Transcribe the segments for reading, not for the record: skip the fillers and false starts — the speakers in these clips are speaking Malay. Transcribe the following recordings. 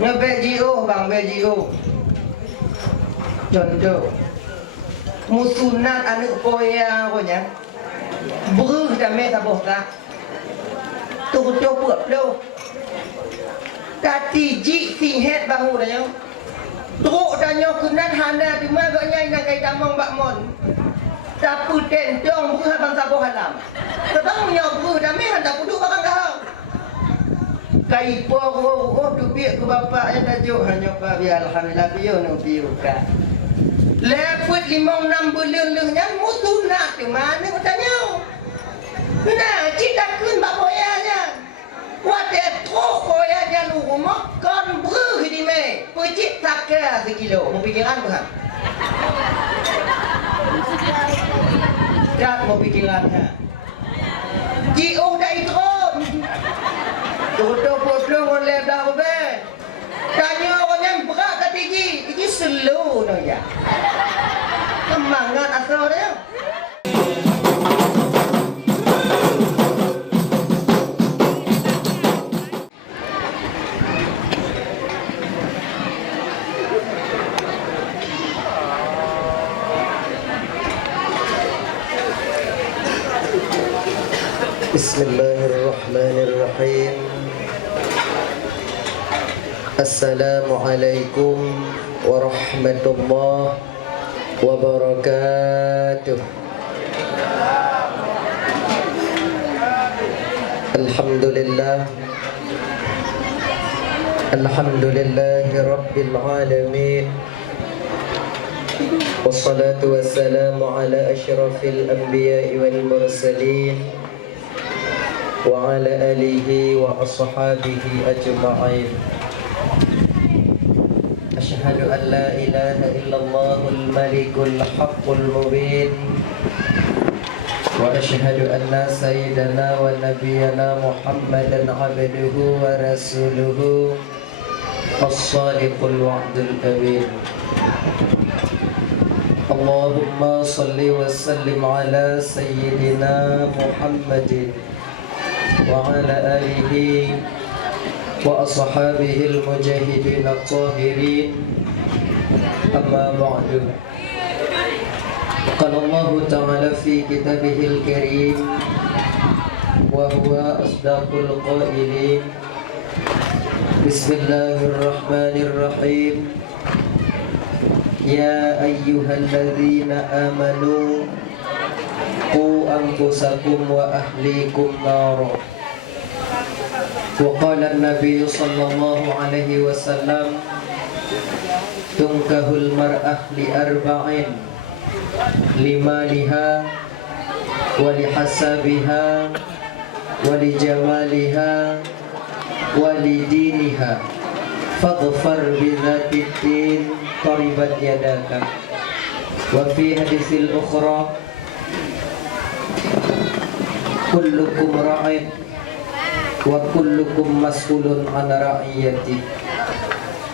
Nge-BGO bang, BGO. Contoh musunat anak koya konya beruh damai taboh tak tutup buat lo tati ji sihet bahu dah teruk tanya kunat hana di mana gaknya nak kai tamang bakmon tapi tentong beruh bang taboh halam tetang nya beruh damai hendak duduk barang kau kai po tu biar ke bapa yang tajuk hanya pa biar alhamdulillah biar no biuka leput 5-6 bulan lehnya mutunat di mana katanya nah cita kun bak boyanya wate trok boyanya lu rumah kan beruh di me pecik takar sekilo mau pikiran bukan tak mau pikiran ha jiuh dah itron tutup potong oleh dah be tanya orang yang berat kata ini slow no ya semangat asal dia Bismillahirrahmanirrahim. Assalamualaikum warahmatullahi wabarakatuh. Alhamdulillah. Alhamdulillahi rabbil alamin. Wassalatu wassalamu ala asyrafil anbiya'i wal mursalin wa ala alihi wa ashabihi ajma'in. Asyhadu an la ilaha illallahul malikul haqqul mubin wa asyhadu anna sayyidana wa nabiyyana Muhammadan abduhu wa rasuluhu as-sadiqul wa'dul amin. Allahumma salli wa sallim ala sayyidina Muhammadin wa ala alihi wa ashabihi al-mujahidin at-tahirin. Amma ba'du. Qala Allah ta'ala fi kitabih al-karim wa huwa asdaqul qailin. Bismillahirrahmanirrahim. Ya ayyuhalladzina amanu qu anfusakum wa ahlikum nara. Wa qala an-nabiy sallallahu alaihi wasallam tunkahul mar'ah li arba'in limaliha wa lihasabiha wa lijamaliha wa lidiniha fadfar bidzatid din qaribat yadaka. Wa fi haditsil ukhra kullukum ra'in wa kullukum mas'ulun an ra'iyati.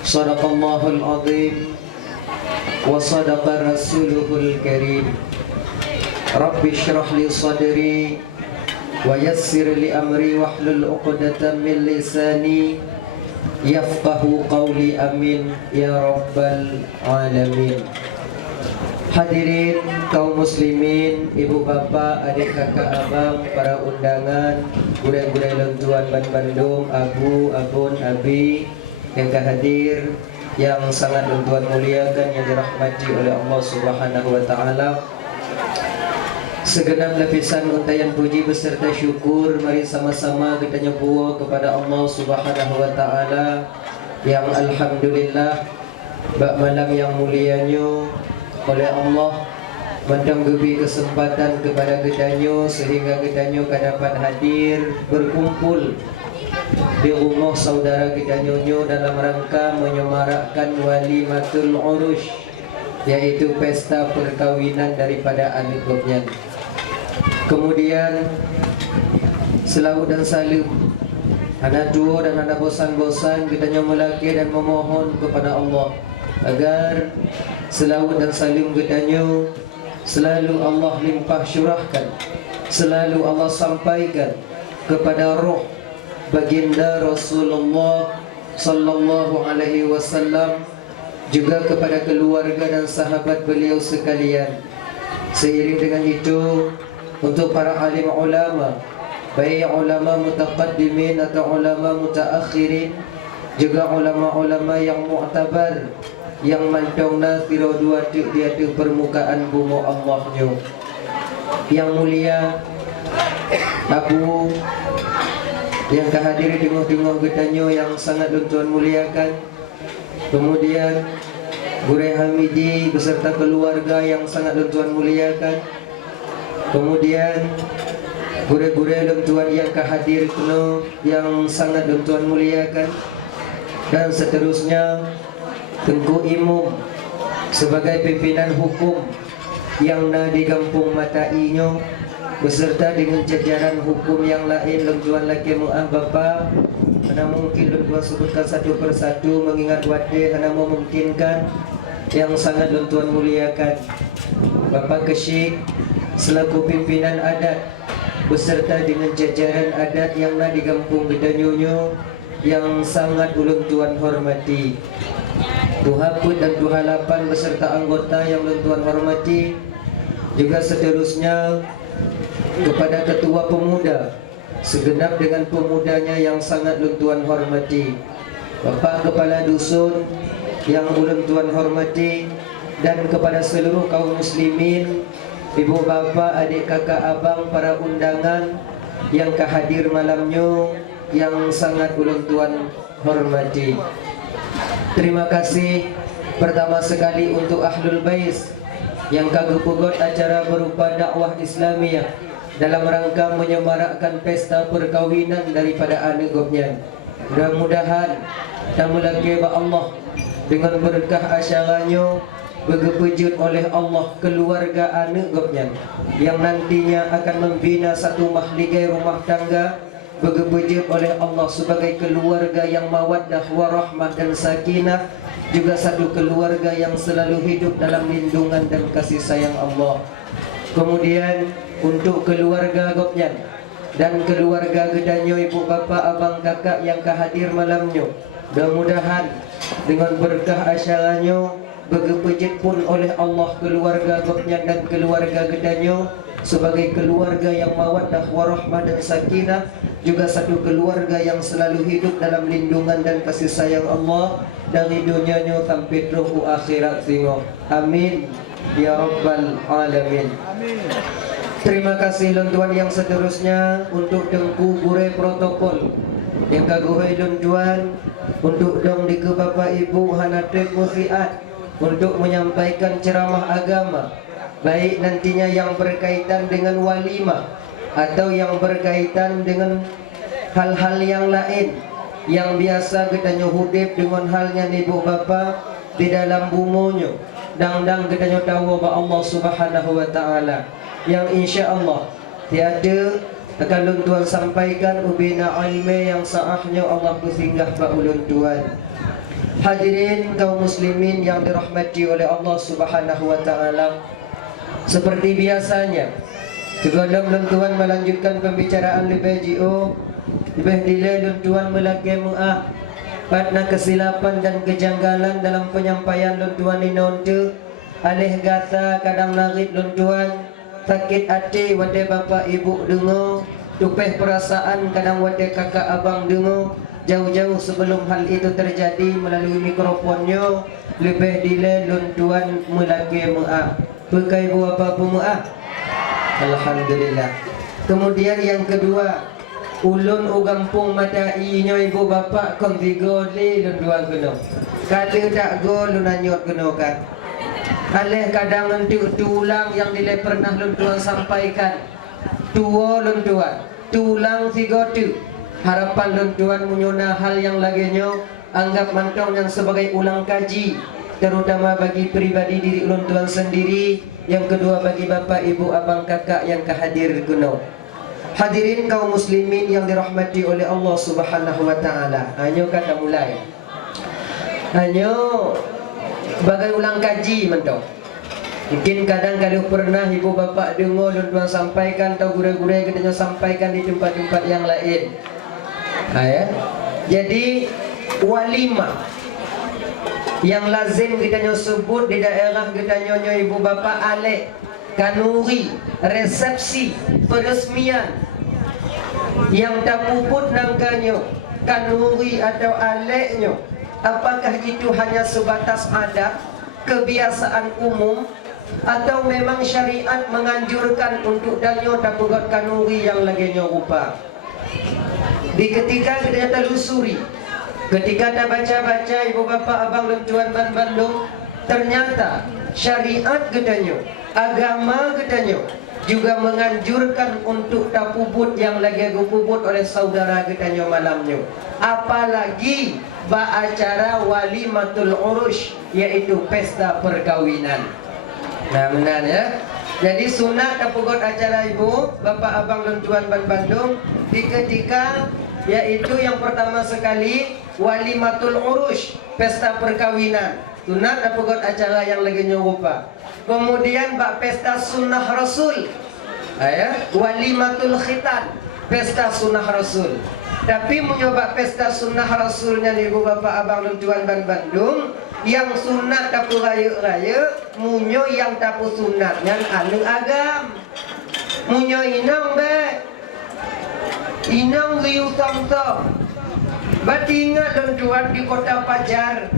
Sadaqallahul azim wa sadaqa rasuluhul karim. Rabbi shrah li sadri wa yassir li amri wahlul 'uqdatam min lisani yafqahu qawli. Amin ya rabbal alamin. Hadirin kaum muslimin, ibu bapa, adik kakak abang, para undangan, budaya-budaya lentuan Bandung, abu, abun, abi yang hadir, yang sangat lentuan muliakan, yang dirahmati oleh Allah Subhanahu wa taala. Segenap lapisan untayan puji beserta syukur mari sama-sama kita nyebuah kepada Allah Subhanahu wa taala yang alhamdulillah bak malam yang mulianya oleh Allah memberi kesempatan kepada kitanya sehingga kitanya dapat hadir berkumpul di rumah saudara kitanya dalam rangka menyemarakkan walimatul urush, yaitu pesta perkawinan daripada anak gopnya. Kemudian selalu dan salim anak dua dan anak bosan-bosan kitanya melaki dan memohon kepada Allah agar selalu dan salim kitanya selalu Allah limpah syurahkan, selalu Allah sampaikan kepada roh baginda Rasulullah sallallahu alaihi wasallam, juga kepada keluarga dan sahabat beliau sekalian. Seiring dengan itu, untuk para alim ulama, baik ulama mutaqaddimin atau ulama mutaakhirin, juga ulama-ulama yang mu'tabar, yang mantongna tiro dua di atas permukaan bumi Allahnya. Yang mulia Abu yang kehadiri dengoh-dengoh getanyo yang sangat Tuan muliakan. Kemudian Gure Hamidi beserta keluarga yang sangat Tuan muliakan. Kemudian Gure-gure Tuan yang kehadir kuno yang sangat Tuan muliakan. Dan seterusnya Tengku Imum sebagai pimpinan hukum yang na di kampung Matainya, beserta dengan jajaran hukum yang lain. Tuan laki mu'ah bapa, karena mungkin Tuan sebutkan satu persatu mengingat wadih karena memungkinkan, yang sangat Tuan muliakan. Bapak Kesyik selaku pimpinan adat beserta dengan jajaran adat yang na di kampung Gedanyonyo yang sangat Tuan hormati. Tuhaput dan Tuhalapan beserta anggota yang Tuan hormati. Juga seterusnya kepada ketua pemuda segenap dengan pemudanya yang sangat Tuan hormati, Bapak Kepala Dusun yang Tuan hormati, dan kepada seluruh kaum muslimin, ibu bapa, adik kakak abang, para undangan yang kehadir malamnya yang sangat Tuan hormati. Terima kasih pertama sekali untuk Ahlul Bais yang kagum pugot acara berupa dakwah Islamiyah dalam rangka menyemarakkan pesta perkawinan daripada anak gopnya. Mudah-mudahan tamu lagi Allah dengan berkah acaranya bergepejut oleh Allah keluarga anak gopnya yang nantinya akan membina satu mahligai rumah tangga, bergepejut oleh Allah sebagai keluarga yang mawaddah warahmah dan sakinah, juga satu keluarga yang selalu hidup dalam lindungan dan kasih sayang Allah. Kemudian untuk keluarga Gopnyan dan keluarga Gedanyo, ibu bapa, abang kakak yang kehadir malamnya, mudah-mudahan dengan berkah acaranya bergepejut pun oleh Allah keluarga Gopnyan dan keluarga Gedanyo sebagai keluarga yang mawaddah warahmah dan sakinah, juga satu keluarga yang selalu hidup dalam lindungan dan kasih sayang Allah dari dunianya sampai roh akhirat singo. Amin ya rabbal alamin. Amin. Terima kasih Tuan yang seterusnya untuk Tengku Gure Protokol yang kaguhai Tuan untuk dong di ke Bapak Ibu Hanatib Musiat untuk menyampaikan ceramah agama, baik nantinya yang berkaitan dengan walimah atau yang berkaitan dengan hal-hal yang lain yang biasa kita nyuhudip dengan halnya ibu bapa di dalam bumonya. Dang-dang kita nyotawa ba Allah Subhanahu wa taala yang insya-Allah tiada akan Tuan sampaikan ubina ilmu yang saahnya Allah kusinggah ba ulun Tuan. Hadirin kaum muslimin yang dirahmati oleh Allah Subhanahu wa taala, seperti biasanya sebelum Tuan melanjutkan pembicaraan lebih jauh, lebih dile Tuan melaki mu'ah pada kesilapan dan kejanggalan dalam penyampaian Tuan inonte alih gata kadang narik Tuan sakit hati wade bapak ibu dengar, tupeh perasaan kadang wade kakak abang dengar. Jauh-jauh sebelum hal itu terjadi melalui mikrofonnya, lebih dile Tuan melaki mu'ah pakai buah apa mu'ah. Alhamdulillah. Kemudian yang kedua, ulun ugampung Matainya ibu bapa konfigo li Tuan kena kata tak go lunanyot kena kan alih kadang nanti tulang yang dile pernah Tuan sampaikan tua Tuan tulang figo tu harapan Tuan menyuna hal yang laginya anggap mantong yang sebagai ulang kaji, terutama bagi pribadi diri Tuan sendiri. Yang kedua bagi bapak ibu abang kakak yang kehadir kuno. Hadirin kaum muslimin yang dirahmati oleh Allah Subhanahu wa taala. Hanya kata mulai. Hanya sebagai ulang kaji mentong. Mungkin kadang kalau pernah ibu bapak dengar Tuan sampaikan atau guru-guru kita sampaikan di tempat-tempat yang lain. Ya. Jadi walimah yang lazim kita sebut di daerah kita nyonya ibu bapa alek, kanuri, resepsi, peresmian yang tak puput nangkanyo, kanuri atau aleknyo. Apakah itu hanya sebatas adat, kebiasaan umum, atau memang syariat menganjurkan untuk danyo tak buat kanuri yang lagi rupa? Di ketika kita telusuri, ketika kita baca-baca ibu bapa abang dan tuan Bandung, ternyata syariat gedanyo, agama gedanyo juga menganjurkan untuk tapubut yang lagi gupubut oleh saudara gedanyo malamnyo. Apalagi acara walimatul urush, yaitu pesta perkawinan. Nah benar ya. Jadi sunat tapugot acara ibu bapa abang dan tuan Bandung di ketika yaitu yang pertama sekali walimatul urush, pesta perkawinan. Sunat tapugot acara yang lagi nyorupa. Kemudian bak pesta sunnah rasul, ya, walimatul khitan, pesta sunnah rasul. Tapi menyoba pesta sunnah rasulnya ibu bapa abang dan tuan Bandung, yang sunat tapu raya-raya, munyo yang tapu sunatnya anu agam. Munyo inang be, inang riu tong-tong. Berarti ingat dan tuan di kota Pajar.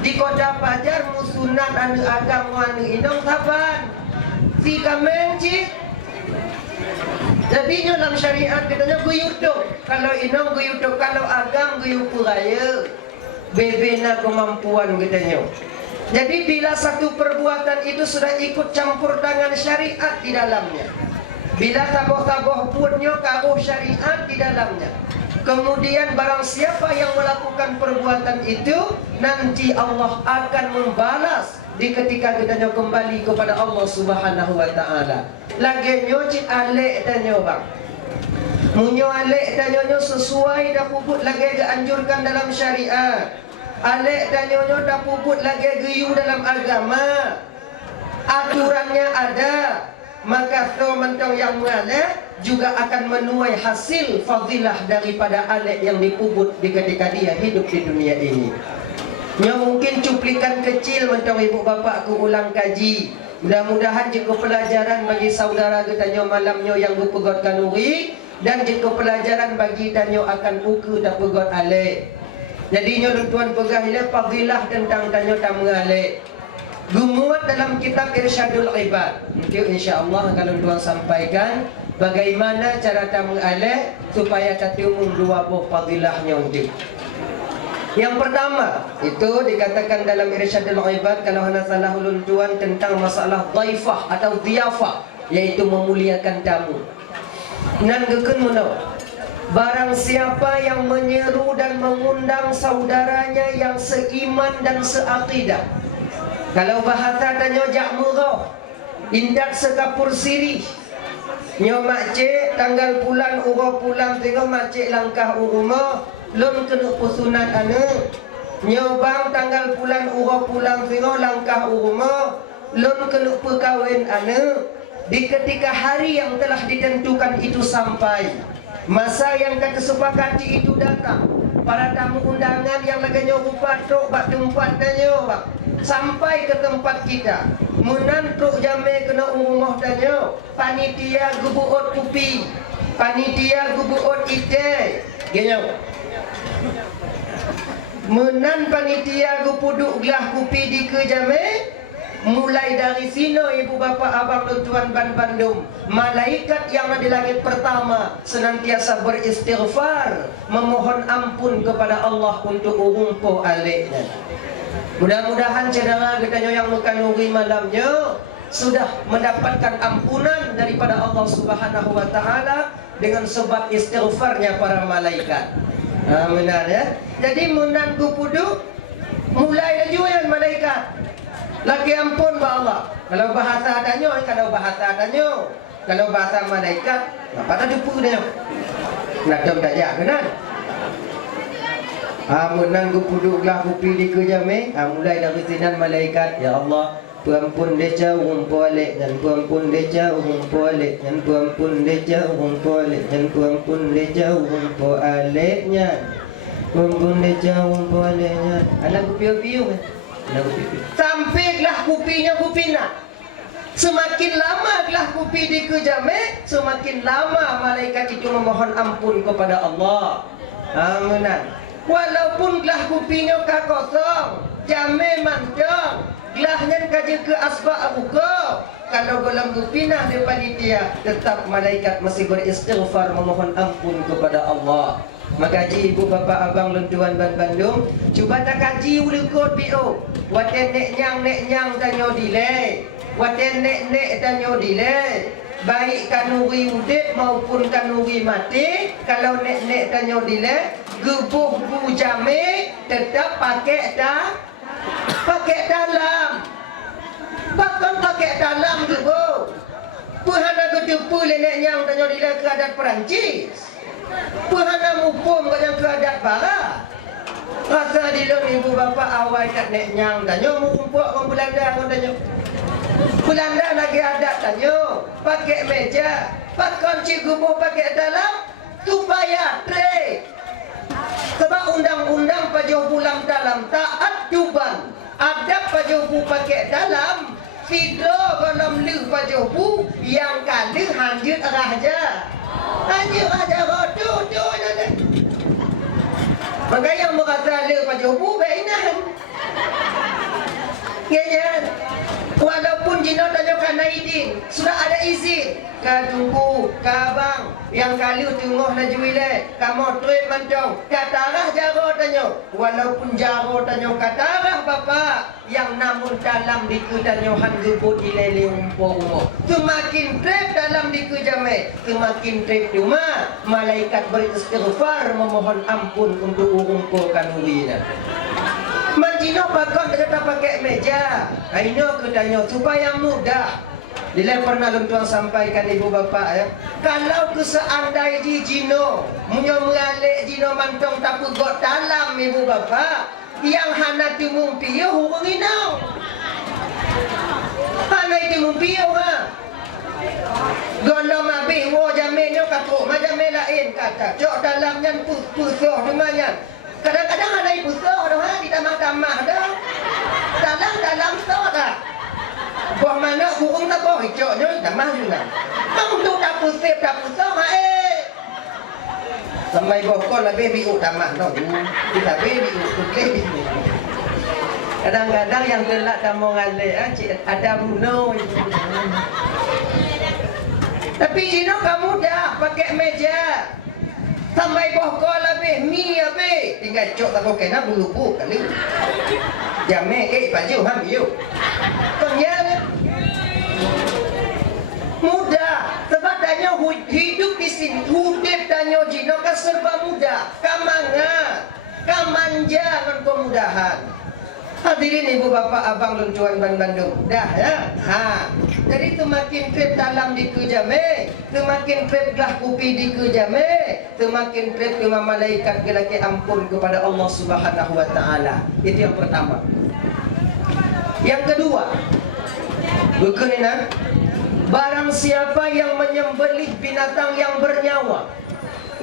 Di kota Pajar musunat anu agam anu inang tapan. Si kamenci. Jadi dalam syariat katanya guyuduk. Kalau inang guyuduk, kalau agam guyupu raya. Bebena kemampuan katanya. Jadi bila satu perbuatan itu sudah ikut campur tangan syariat di dalamnya, bila taboh-taboh punyo karo syariat di dalamnya, kemudian barang siapa yang melakukan perbuatan itu, nanti Allah akan membalas di ketika kita kembali kepada Allah Subhanahu wa taala. Lagi nyocit alek dan nyobang. Munyo alek dan nyonyo sesuai dah puput lagi dianjurkan dalam syariat. Alek dan nyonyo dah puput lagi geyu dalam agama. Aturannya ada. Maka so mentong yang mengalek juga akan menuai hasil fadilah daripada alek yang dipuput di ketika dia hidup di dunia ini. Nyo mungkin cuplikan kecil mentong ibu bapak ku ulang kaji. Mudah-mudahan jika pelajaran bagi saudara kita nyo malamnyo yang bupegot kanuri, dan jika pelajaran bagi danyo akan buku tak pegot alek. Jadi nyo tuan pegah ini fadilah tentang danyo tamu alek. Gumuat dalam kitab Irsyadul Ibad. Mungkin insya-Allah kalau tuan sampaikan bagaimana cara tamu alek supaya tatiumum dua buah fadilahnya untuk. Yang pertama itu dikatakan dalam Irsyadul Ibad kalau hana salah ulun tuan tentang masalah dhaifah atau dhiyafah, yaitu memuliakan tamu. Nan geken menau, barang siapa yang menyeru dan mengundang saudaranya yang seiman dan seakidah, kalau bahasa tanya jak murah, indak sekapur sirih, nyo makcik tanggal pulang uro pulang tengok makcik langkah urumah, lon kena pusunat ane. Nyo bang tanggal pulang uro pulang tengok langkah urumah, lon kena perkawin ane. Di ketika hari yang telah ditentukan itu sampai, masa yang kesepakati itu datang, para tamu undangan yang lagi nyorupa tok bak tempat danyo bak sampai ke tempat kita, menantuk jame kena rumah danyo, panitia gubuot kupi, panitia gubuot ite, genyo. Menan panitia gupuduk gelah kupi di ke jame. Mulai dari sini ibu bapa abang dan tuan Bandung, malaikat yang ada di langit pertama senantiasa beristighfar, memohon ampun kepada Allah untuk urumpo aleknya. Mudah-mudahan saudara kita yang mekanuri malamnya sudah mendapatkan ampunan daripada Allah Subhanahu wa taala dengan sebab istighfarnya para malaikat. Benar ya. Jadi munan kupudu mulai juga malaikat. Lagi ampun ba Allah. Kalau bahasa adanyo, kalau bahasa malaikat, apa dah dupu dia? Nak jom tak ya, benar? Amunan gupuduklah kupi di kejame, mulai dari sinan malaikat, ya Allah, puampun deca umpo alek, dan puampun deca umpo alek, dan puampun deca umpo alek, dan puampun deca umpo aleknya. Membunda jauh bolehnya. Anak kupiu-piu kan? Anak kupiu-piu. Sampailah kupinya kupina. Semakin lama gelah kupi dikejame, semakin lama malaikat itu memohon ampun kepada Allah. Amunan. Walaupun gelah kupinya kosong, jame mancong, gelahnya kaji ke asbak buka. Kalau dalam kupinah dia panitia, tetap malaikat masih beristighfar memohon ampun kepada Allah. Magaji ibu bapa abang lentuan ban Bandung, cuba tak kaji ulukot bio. Waten nek nyang tanyo delay. Waten nek tanyo delay. Baik kanuri udip maupun kanuri mati. Kalau nek tanyo delay, gebuh bujame tetap pakai dalam. Bahkan pakai dalam gebuh. Puhana ketupu nenek nyang tanyo delay ke adat Perancis. Puhana mupum yang ke adat Barat. Rasa dilung ibu bapa awal kat nek nyang tanyo mumpuk orang Belanda orang tanyo. Belanda lagi adat tanyo pakai meja, pakai cigubuh pakai dalam supaya trade. Sebab undang-undang pajuh bulan dalam taat duban. Ada pajuh bu pakai dalam, fidro dalam lu pajuh bu yang kali hanjut raja. Hanjut raja rodo tu nade. Maka yang berkata lu pajuh bu bainan. Ya. Walaupun jino tanya kana izin, sudah ada izin. Ka tunggu, ka abang, yang kali tunggu na juile, ka motre mancong, katarah jaro tanya. Walaupun jaro tanya katarah bapa, yang namun dalam diku tanya han gebut ilele umpo. Semakin trep dalam diku jame, semakin trep cuma malaikat beristighfar memohon ampun untuk umpo kanurina. Manjino pakon kita pakai meja. Aino ketanya supaya mudah. Bila pernah luntuang sampaikan ibu bapa ya. Kalau keseandai di jino, munyo mengalek jino mantong tapu got dalam ibu bapa, yang hana timumpiyo hubungi nau. Hana timumpiyo ha. Golong habis wo jamenyo katuk majame lain kata. Cok dalamnya pusoh demanya. Kadang-kadang ada ibu soh dah ha, di tamah-tamah dah. Dalam soh dah. Buah mana burung tak boh hijaunya tamah juga. Kamu tu tak pusip tak pusoh ha Sampai bokol lebih biu tamah no. Kita biu tukle. Kadang-kadang yang gelak tamu ngale ada bunuh. Tapi Cino kamu dah pakai meja. Sampai bokol lebih mi lebih tinggal cok tak kena bulu bu kali. Jame baju ham you. Ternyata mudah. Sebab tanya hidup di sini, hidup tanya jino kan serba mudah. Kamanja dengan kemudahan. Hadirin ibu bapa abang luncuan Bandung. Dah ya. Jadi semakin trip dalam di kejame, semakin trip gelah kupi di kejame, semakin trip ke malaikat gelaki ampun kepada Allah Subhanahu wa taala. Itu yang pertama. Yang kedua, berkenaan barang siapa yang menyembelih binatang yang bernyawa,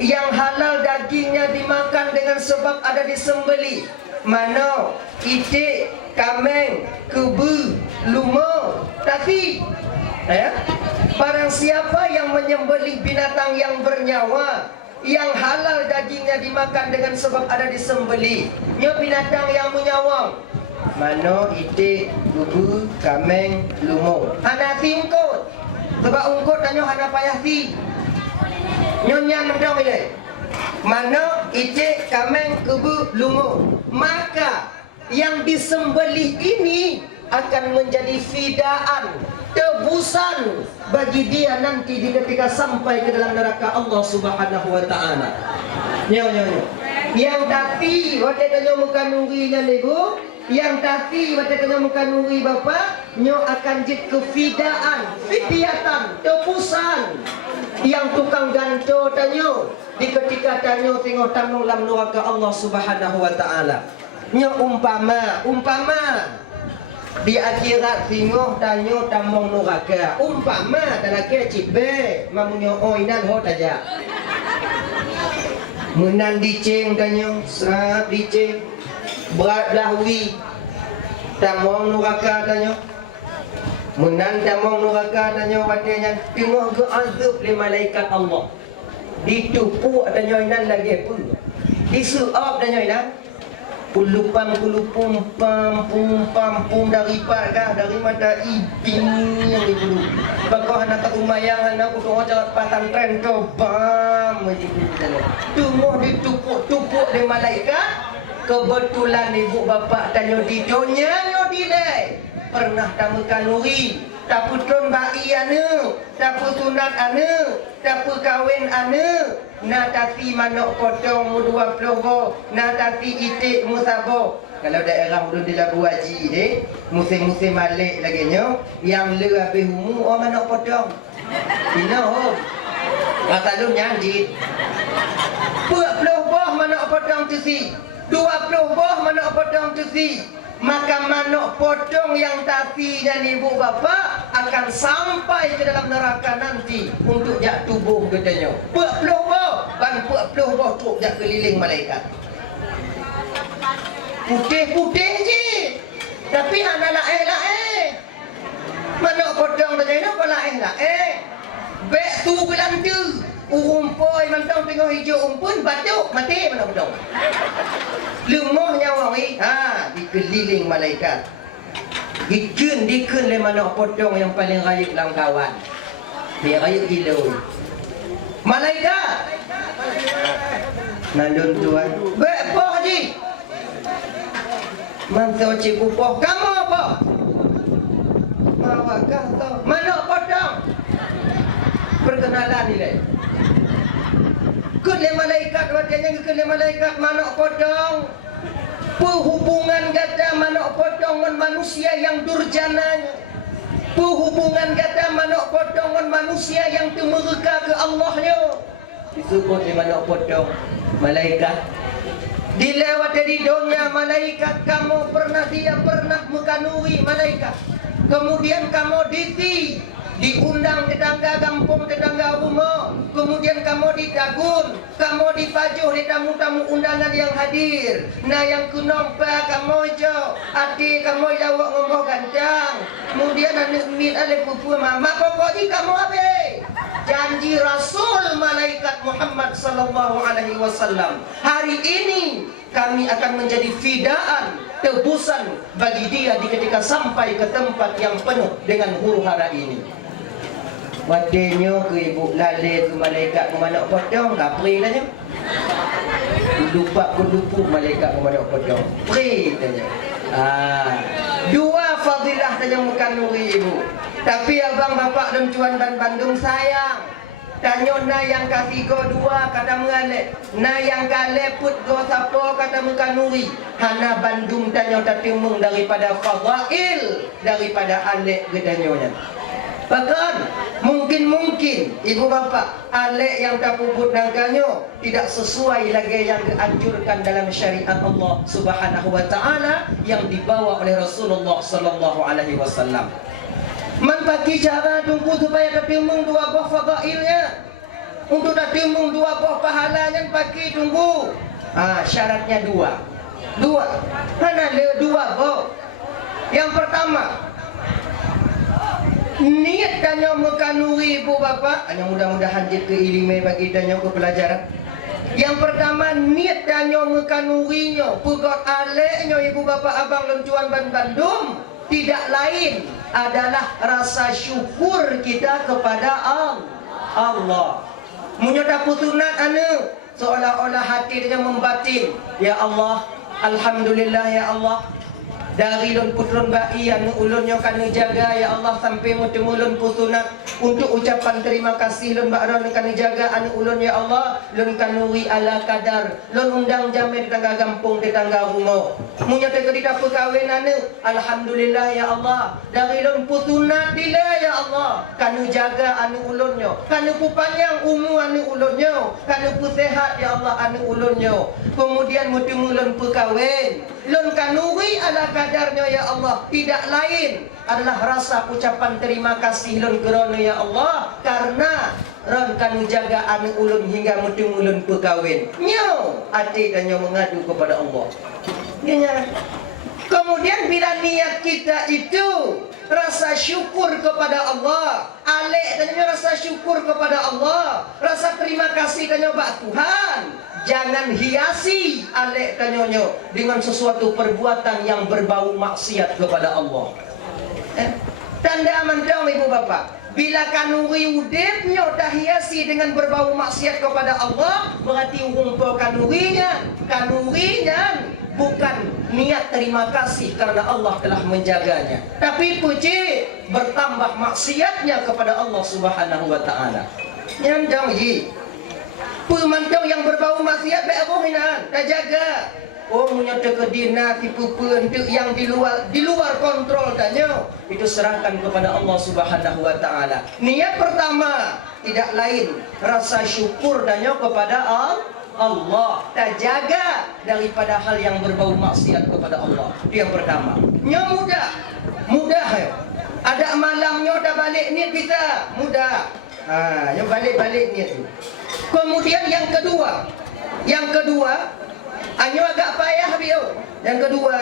yang halal dagingnya dimakan dengan sebab ada disembelih. Mano, itik, kameng, kebu, lumo, tapi barang siapa yang menyembelih binatang yang bernyawa, yang halal dagingnya dimakan dengan sebab ada disembelih. Nya binatang yang menyawang. Mano, itik, kebu, kameng, lumo. Hanati ungkut. Sebab ungkut tanya hana payah ti. Nyonya mendong ile. Mana itik, kameng, kebu, lumo. Maka yang disembelih ini akan menjadi fidaan, tebusan bagi dia nanti di ketika sampai ke dalam neraka Allah Subhanahu wa taala. Nyo. Yang tadi waktu tanya muka nurinya ibu, yang tadi waktu tanya muka nuri bapa, nyo akan jadi kefidaan, fidiatan, tebusan. Yang tukang ganto tanyo di ketika tanyo tengok tamu dalam neraka Allah Subhanahu wa taala. Nya umpama di akhirat tengok tanyo tamong neraka. Umpama tanake cibe mamunyo oinan ho taja. Menan diceng tanya, serap diceng. Berat lahwi. Tamong nuraka tanya. Menan tamong nuraka tanya watanya tengok ke azab le malaikat Allah. Ditupu tanya inan lagi pun. Disuap tanya inan. Kulupam pum daripada daripada iping yang itu. Bakal anak ketumayang anak kudu ajar pasantren to bam begitu. Tunggu ditupuk di malaikat. Kebetulan ibu bapa tanya di dunia yo dilai. Pernah tamu kanuri, tapu tun bayi ane, tapu sunat ane, tapu kawin ane, na tati manok potong mu 20, na tati itik mu sabo. Kalau daerah udah di Labu Haji deh, musim-musim Malik lagi nyo, yang le habis umu orang manok potong. Ina ho. Asalum nyanjit. 20 boh manok potong tu si. 20 boh manok potong tu si. Maka manok potong yang tatinya ibu bapa akan sampai ke dalam neraka nanti untuk jak tubuh katanya. 40 boh, ban 40 boh truk jak keliling malaikat. Putih-putih je. Tapi anak lain. Manok potong tanya apa lain. Bek tu bilang tu. Umpoi mantau tengok hijau umpun batuk mati mana potong. Lemoh nyawa ni dikeliling malaikat. Dikun le mana potong yang paling rayuk dalam kawan. Dia rayuk gila. Malaikat. Nandun tuan. Bek poh haji. Mantau cikgu poh. Kamu apa? Mawakah tau. Mana potong? Perkenalan ni le. Kele malaikat wajahnya kele malaikat manok potong. Perhubungan kata manok potong dengan manusia yang durjananya. Perhubungan kata manok potong dengan manusia yang temurka ke Allahnya. Disebut di manok potong malaikat. Dilewat di dunia malaikat kamu pernah mekanuri malaikat. Kemudian kamu diundang tetangga kampung, tetangga rumah. Kemudian kamu ditagun, kamu dipajuh di tamu-tamu undangan yang hadir. Nah yang kunompa kamu jo, adik kamu jawab ngomong gancang. Kemudian anak min alif pupu mama pokoknya kamu apa? Janji Rasul malaikat Muhammad sallallahu alaihi wasallam. Hari ini kami akan menjadi fidaan, tebusan bagi dia di ketika sampai ke tempat yang penuh dengan huru hara ini. Wadenya ke ibu lale ke malaikat ke mana potong kapri tanya. Lupa kudupu malaikat ke mana potong. Pri tanya. Dua fadilah tanya mengkandungi ibu. Tapi abang bapak dan tuan dan Bandung sayang. Tanya na yang ketiga dua kata mengalek. Na yang kale put go sapo kata mengkanuri. Hana Bandung tanya tatimung daripada fadail, daripada alek gedanya. Bahkan mungkin ibu bapa alek yang tak puput nangkanya tidak sesuai lagi yang dianjurkan dalam syariat Allah Subhanahu wa taala yang dibawa oleh Rasulullah sallallahu alaihi wasallam. Man bagi cara tunggu supaya tatimung dua buah fadailnya. Untuk tatimung dua buah pahalanya bagi tunggu. Syaratnya dua. Mana le dua buah. Yang pertama, niat tanya mekanuri ibu bapa. Hanya mudah-mudahan je keilmu bagi tanya ke pelajaran. Yang pertama, niat tanya mekanurinya, pegot aleknya ibu bapa abang dan tuan Bandung tidak lain adalah rasa syukur kita kepada Allah. Menyata putunat anu seolah-olah hati dia membatin. Ya Allah, alhamdulillah ya Allah. Dari lon putron bayi anu ulunnya kanu jaga ya Allah sampai mutemu lon putunat untuk ucapan terima kasih lon bakron kanu jaga anu ulun ya Allah lon kanuri ala kadar lon undang jame tetangga kampung tetangga rumah munyata ke dapur kawin anu alhamdulillah ya Allah dari lon putunat dila ya Allah kanu jaga anu ulunnya kanu panjang umur anu ulunnya kanu sehat ya Allah anu ulunnya kemudian mutemu lon kawin lon kanuri ala kadar kadarnya ya Allah, tidak lain adalah rasa ucapan terima kasih lun kerana ya Allah, karena ron kanu jaga anak ulun hingga mutung ulun berkahwin. Nyo ati dan nyo mengadu kepada Allah. Ya. Kemudian bila niat kita itu rasa syukur kepada Allah, alek tanya rasa syukur kepada Allah, rasa terima kasih tanya bak Tuhan, jangan hiasi alek tanya dengan sesuatu perbuatan yang berbau maksiat kepada Allah. Tanda mendong ibu bapa, bila kanuri udipnya dah hiasi dengan berbau maksiat kepada Allah, berarti rumput kanurinya bukan niat terima kasih karena Allah telah menjaganya, tapi puji bertambah maksiatnya kepada Allah Subhanahu wa taala. Nyandang yi. Pemantau yang berbau maksiat baik rohinan, dah jaga. Oh menyata kedina tipu untuk yang di luar kontrol tanya, itu serahkan kepada Allah Subhanahu wa taala. Niat pertama tidak lain rasa syukur tanya kepada Allah, tak jaga daripada hal yang berbau maksiat kepada Allah. Itu yang pertama. Nya mudah ya. Ada malamnya dah balik niat kita, mudah. Yang balik niat tu. Kemudian yang kedua, hanya agak payah bio. Yang kedua,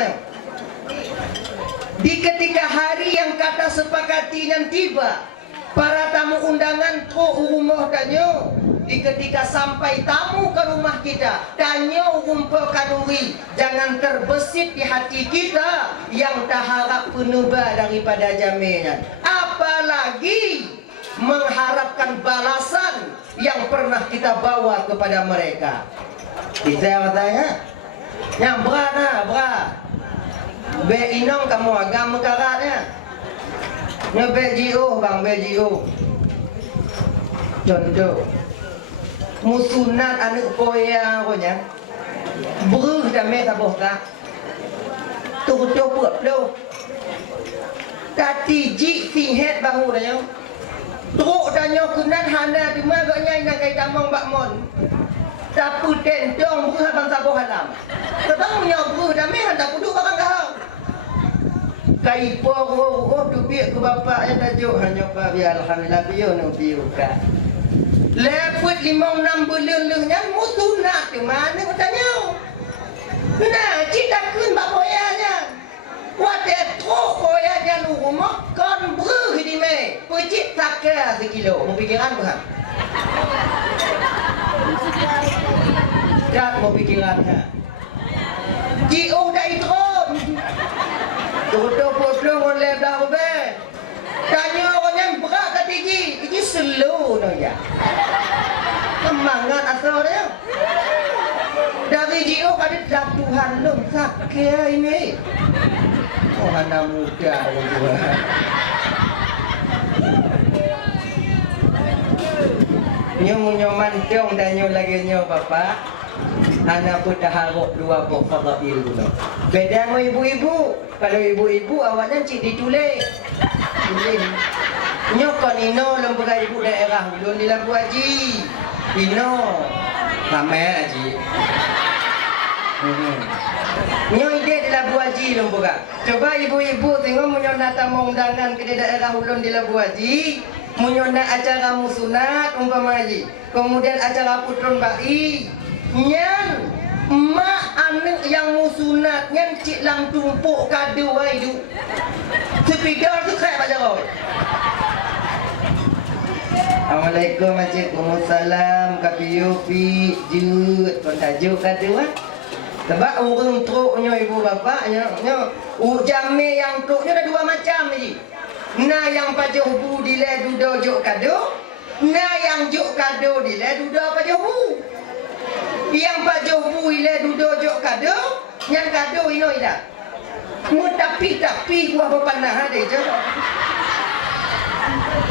di ketika hari yang kata sepakati yang tiba, para tamu undangan ko rumah tanya. Di ketika sampai tamu ke rumah kita, tanya rumput kanuri, jangan terbesit di hati kita yang tak harap penuba daripada jaminan, apalagi mengharapkan balasan yang pernah kita bawa kepada mereka. Kita katanya, yang berat be inong kamu agama karatnya, be GO bang, be GO. Contoh musunat anak koya konya beruh damai taboh ka tutup buat plo tati ji singhet bahu dah truk danyo kunan hana di mana gaknya nak kai tamong bakmon tapu tentong beruh bang taboh halam tetang nya beruh damai hendak duduk barang kau kai po tu biak ke bapak yang tajuk hanya pa bi alhamdulillah biyo no biyo ka. Leput 5-6 bulan lehnya mutunat di mana katanya. Nah, cita kun bak boyanya. Wate truk boyanya lu rumah kon bruh di me. Pecik takar 1 kilo. Mau pikiran bukan? Tak mau pikirannya. Jiu dah itron. Tutup-tutup oleh dah be. Tanya orang yang berat kata Iji slow no ya. Semangat asal dia. Dari Iji ada jatuhan lung sakit ini. Oh anak muda orang. Nyo mantong dan nyo lagi nyo bapak. Anak pun dah harap 2 fadail dulu. Beda dengan ibu-ibu. Kalau ibu-ibu awaknya cik ditulis. Nyo kon ino lembaga ibu daerah belum di Labu Haji. Ino ramai haji. Nyo ide di Labu Haji lembaga. Coba ibu-ibu tengok munyo datang undangan ke daerah ulun di Labu Haji, munyo nak acara musunat umpama haji. Kemudian acara putron bayi. Nyan mak anak yang musunat nyan cik lang tumpuk kado ai du. Sepidar tu kai baca kau. Assalamualaikum, Waalaikumsalam, kapiyo pi jut kon tajuk kado ah. Sebab urang truknya ibu bapaknya jame yang truknya ada 2 macam ni. Nah yang pajo bu dile dudo jok kado, nah yang jok kado dile dudo pajo bu. Yang pajo bu ile dudo jok kado, yang kado ino ida. Mu tapi gua bepanah ada je.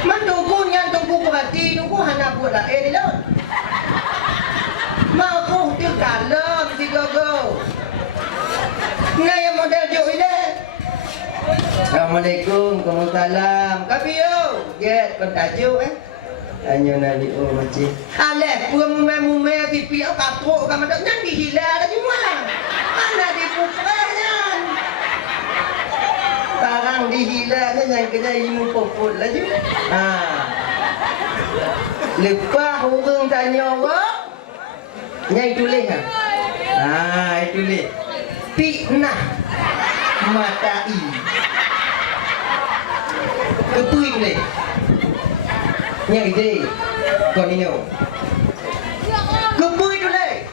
Menunggu yang tunggu berarti nunggu hana bola ni lah. Mau tu kalam tiga go. Nah yang model jok ile. Assalamualaikum, Waalaikumsalam. Kapiyo, get kon tajuk Anyo nali oh macam. Aleh, puang mume pipi au katruk kan madak nang dihila dah semua. Mana di pukranya. dihilangnya yang kena ilmu popol lah je. Lepas orang tanya orang, nyai tulis ha. Tulis. Fitnah matai. Kepui tulis. Nyai ide. Kau ni nyo. Kepui tulis.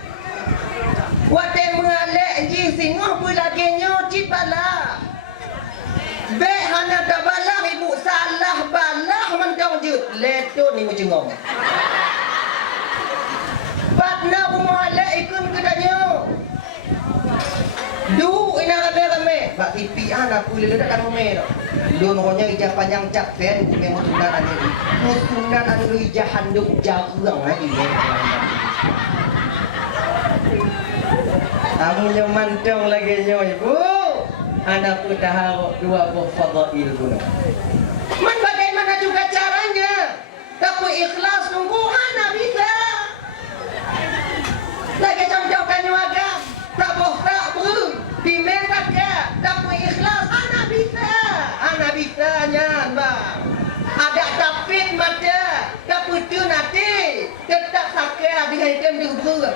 Wate mengalek ji singoh pun lagi nyo cipala. Be hana tabalah ibu salah balah mentang jut. Leto ni macam ngom. Patna mengalek ikun kedanya. Du ina rame-rame. Bak tipi aku ledak kan rame dak. Du nonya ijah panjang cap fen ku memang tunan anu. Tunan anu ijah handuk jarang lagi. Kamu nyemantong lagi nyo ibu. Anak ku tahu dua buah fadail guna. Man bagaimana juga caranya? Tapi ikhlas nunggu hana bisa. Lagi contohkan juga. Tak boh tak ber. Dimerah ke. Tapi ikhlas hana bisa. Hana bisanya bang. Ada tapit mata. Tapi tu nanti. Tetap sakit di hidung dulu.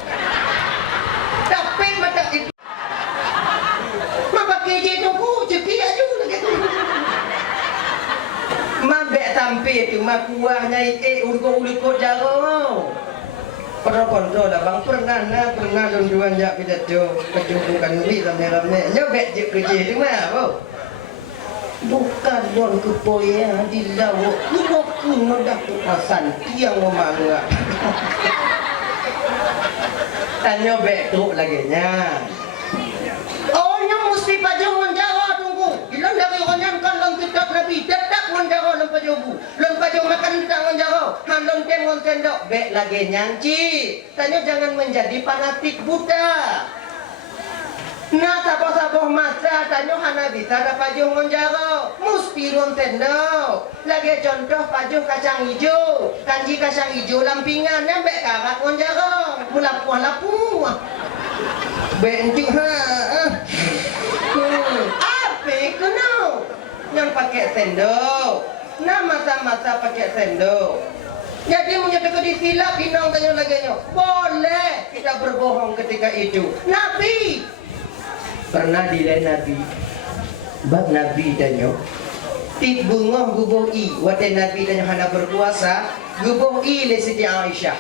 Tapit mata itu. Keje tunggu cekik aja gitu. Mabek sampai tu mak kuahnya urut-urut jaro. Pernah kontrol dah bang pernah lunduan jak pidato kejubukan ni rame-rame. Nyobek je kerja tu mah apa? Bukan don kepoya di laut. Ku nodak pasan tiang memangga. Tanya bek tu lagi nya. Mesti pajang menjawab tunggu. Ilan dari orang kan dalam kitab Nabi tetap menjawab dalam pajobu. Dalam pajang makan tak menjawab. Handong tengok sendok. Bek lagi nyanci. Tanya jangan menjadi fanatik buta. Nah saboh-saboh masa tanya hana bisa ada pajang menjawab. Mesti dalam sendok. Lagi contoh pajang kacang hijau. Kanji kacang hijau lampingannya bek karat menjawab. Mulapuah-lapuah. Bek encik apa kena yang pakai sendok nah masa-masa pakai sendok jadi menyatakan disilap inang tanya lagi boleh kita berbohong ketika itu Nabi pernah dilihat Nabi bab Nabi tanya tip bunga gubuh i wadah Nabi tanya hana berpuasa gubuh i le Siti Aisyah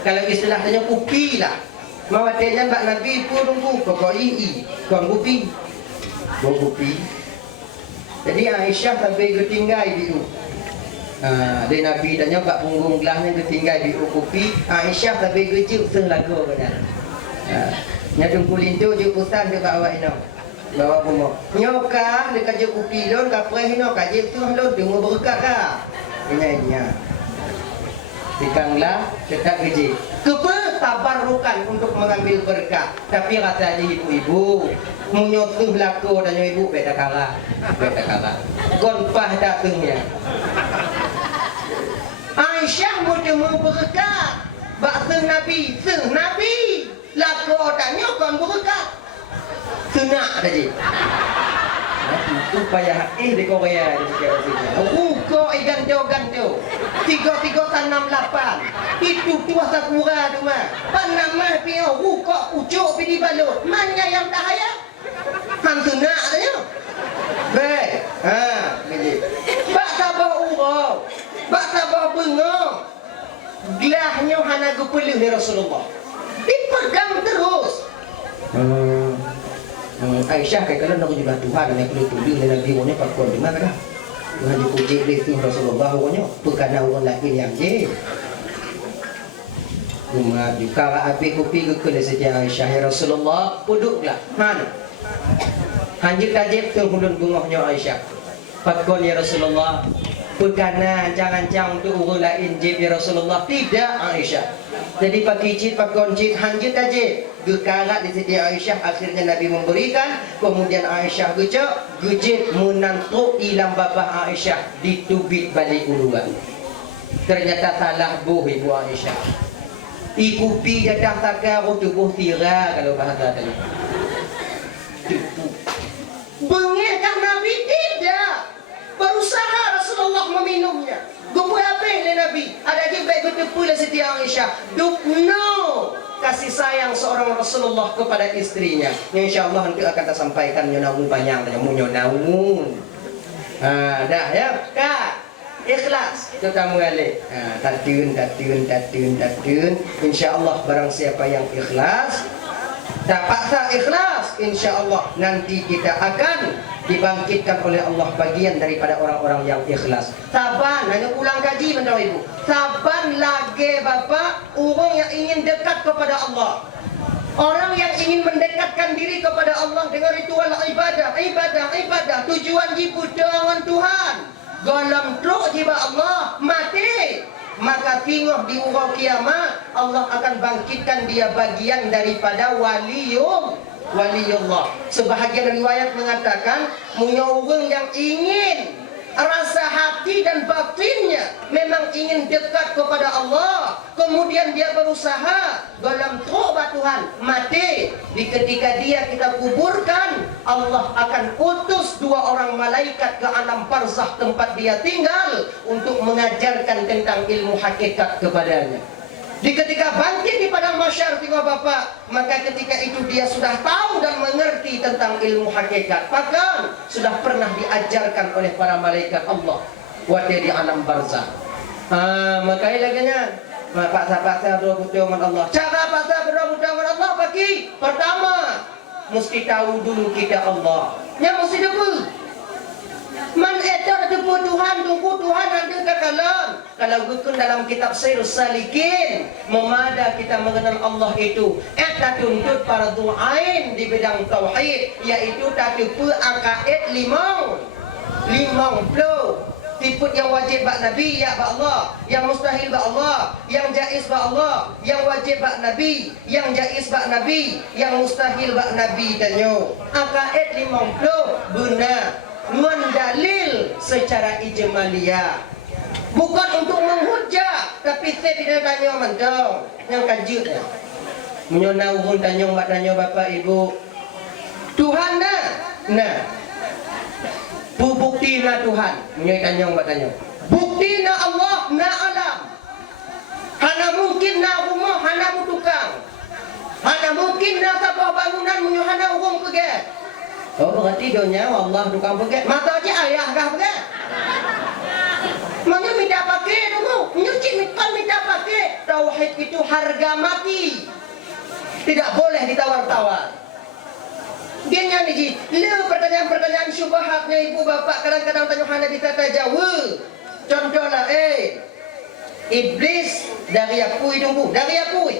kalau istilah tanya kupi lah mawatnya bak Nabi purungku pokok i kon kupi bawa kopi. Jadi Aisyah sampai ketinggai di u. Dia Nabi tanya kat punggung gelahnya ketinggai di u kopi. Aisyah sampai kejuk selagu pada. Nyadung kulintu je pusan je kat awak ino. Bawa rumah. Nyoka dekat je kopi lon ka preh ino ka je tu lon dengo berkat ka. Nya. Dikanglah tetap kerja. Tabarukan untuk mengambil berkah. Tapi rasanya ibu-ibu menyotuh laku dan ibu beda kalah. Gonpah datangnya. Aisyah mau berkah. Bak Nabi. Laku tanya kon berkah. Senak saja. Upaya di Korea di Korea. Ruko ganto. 3368. Itu tua sakura tu mah. Panama pio ruko ucuk pi di balut. Mana yang tak haya? Hang senak saja. Baik. Begini. Bak sabar urang. Bak sabar bengong. Gelahnya hana gepelih ni Rasulullah. Dipegang terus. Aisyah kayak kalau nak juga Tuhan dan aku tuduh dengan Nabi punya pakon di mana dah. Tuhan dipuji itu Rasulullah punya bukan orang lain yang je. Umat juga api kopi ke sejak Aisyah ya Rasulullah duduklah. Hanjit tajib tu hulun bungahnya Aisyah. Pakon ya Rasulullah. Bukan jangan untuk orang lain je ya Rasulullah. Tidak Aisyah. Jadi pakai cip, pakon cip, hanjit tajib. Gekarat di sini Aisyah akhirnya Nabi memberikan kemudian Aisyah gejek menantuk ilam babah Aisyah ditubik balik uluan ternyata salah buh ibu Aisyah ibu pi datang takar tubuh tira kalau bahasa tadi bengekkan Nabi tidak minumnya. Gua apa le Nabi? Ada je baik betul pula Siti Aisyah. Dukno kasih sayang seorang Rasulullah kepada istrinya. Insyaallah nanti akan kita sampaikan nyonamu banyak tanya mu nyonamu. Dah ya. Kak. Ikhlas itu kamu alik. Tatun. Insyaallah barang siapa yang ikhlas dapat tak ikhlas, insyaallah nanti kita akan dibangkitkan oleh Allah bagian daripada orang-orang yang ikhlas. Saban, hanya ulang kaji benda ibu. Saban lagi Bapak, orang yang ingin dekat kepada Allah. Orang yang ingin mendekatkan diri kepada Allah dengan ritual ibadah. Tujuan jibu dengan Tuhan. Galam truk jiba Allah mati. Maka tengok di urau kiamat Allah akan bangkitkan dia bagian daripada waliullah. Sebahagian riwayat mengatakan punya orang yang ingin rasa hati dan batinnya memang ingin dekat kepada Allah, kemudian dia berusaha dalam tobat Tuhan mati. Di ketika dia kita kuburkan, Allah akan utus 2 orang malaikat ke alam barzakh tempat dia tinggal untuk mengajarkan tentang ilmu hakikat kepadanya. Di ketika bangkit di padang mahsyar tengok Bapak, maka ketika itu dia sudah tahu dan mengerti tentang ilmu hakikat, bahkan sudah pernah diajarkan oleh para malaikat Allah waktu di alam barzakh. Makanya laginya paksa berdoa dengan Allah. Cara paksa berdoa dengan Allah bagi pertama mesti tahu dulu kita Allah. Yang mesti debu. Man eta debu Tuhan, tunggu Tuhan ada kekalan. Kalau bukan dalam kitab Sairus Salikin, memada kita mengenal Allah itu. Eta tuntut para duain di bidang tauhid, yaitu tatupu akaid limau. Tiput yang wajib bak Nabi ya bak Allah, yang mustahil bak Allah, yang jaiz bak Allah, yang wajib bak Nabi, yang jaiz bak Nabi, yang mustahil bak Nabi tanyo. Akaid 50 guna nuan dalil secara ijmaliyah. Bukan untuk menghujah, tapi saya tidak tanya mandang yang kajut ya. Menyona uhun tanya mbak tanya bapak ibu. Tuhan nah. Bukti na Tuhan. Menyoi tanya mbak tanya. Bukti na Allah na alam. Hana mungkin na rumah, hana tukang. Hana mungkin na sebuah bangunan menyoi hana urung pergi. Oh berarti donya Allah tukang pergi. Mata je ayah kah pergi? Mana minta pakai dulu. Nyuci minta pakai. Tauhid itu harga mati. Tidak boleh ditawar-tawar. Dia nyanyi ji. Le pertanyaan-pertanyaan syubhatnya ibu bapak kadang-kadang tanya hana ditata jawab. Contohlah iblis dari apui tunggu. Dari apui.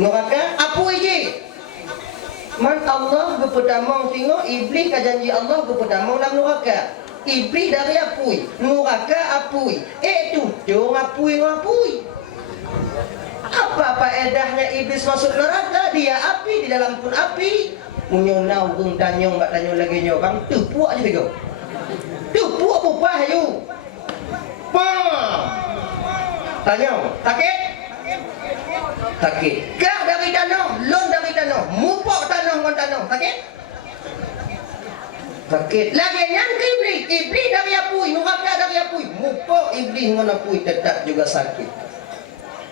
Neraka apui je. Man Allah berpertama tengok iblis ka janji Allah berpertama dalam neraka. Iblis dari apui, neraka apui. Tu apui. Apa faedahnya iblis masuk neraka? Dia api, di dalam pun api. Menyonau gung tanyong mbak tanyong lagi nyokang tu puak je tengok. Tu puak pupah you. Tanyong, sakit? Sakit. Gak dari tanah, lon dari tanah, mupok tanah ngon tanah, sakit? Sakit. Lagi yang iblis dari apui, neraka dari apui, mupok iblis ngon apui tetap juga sakit.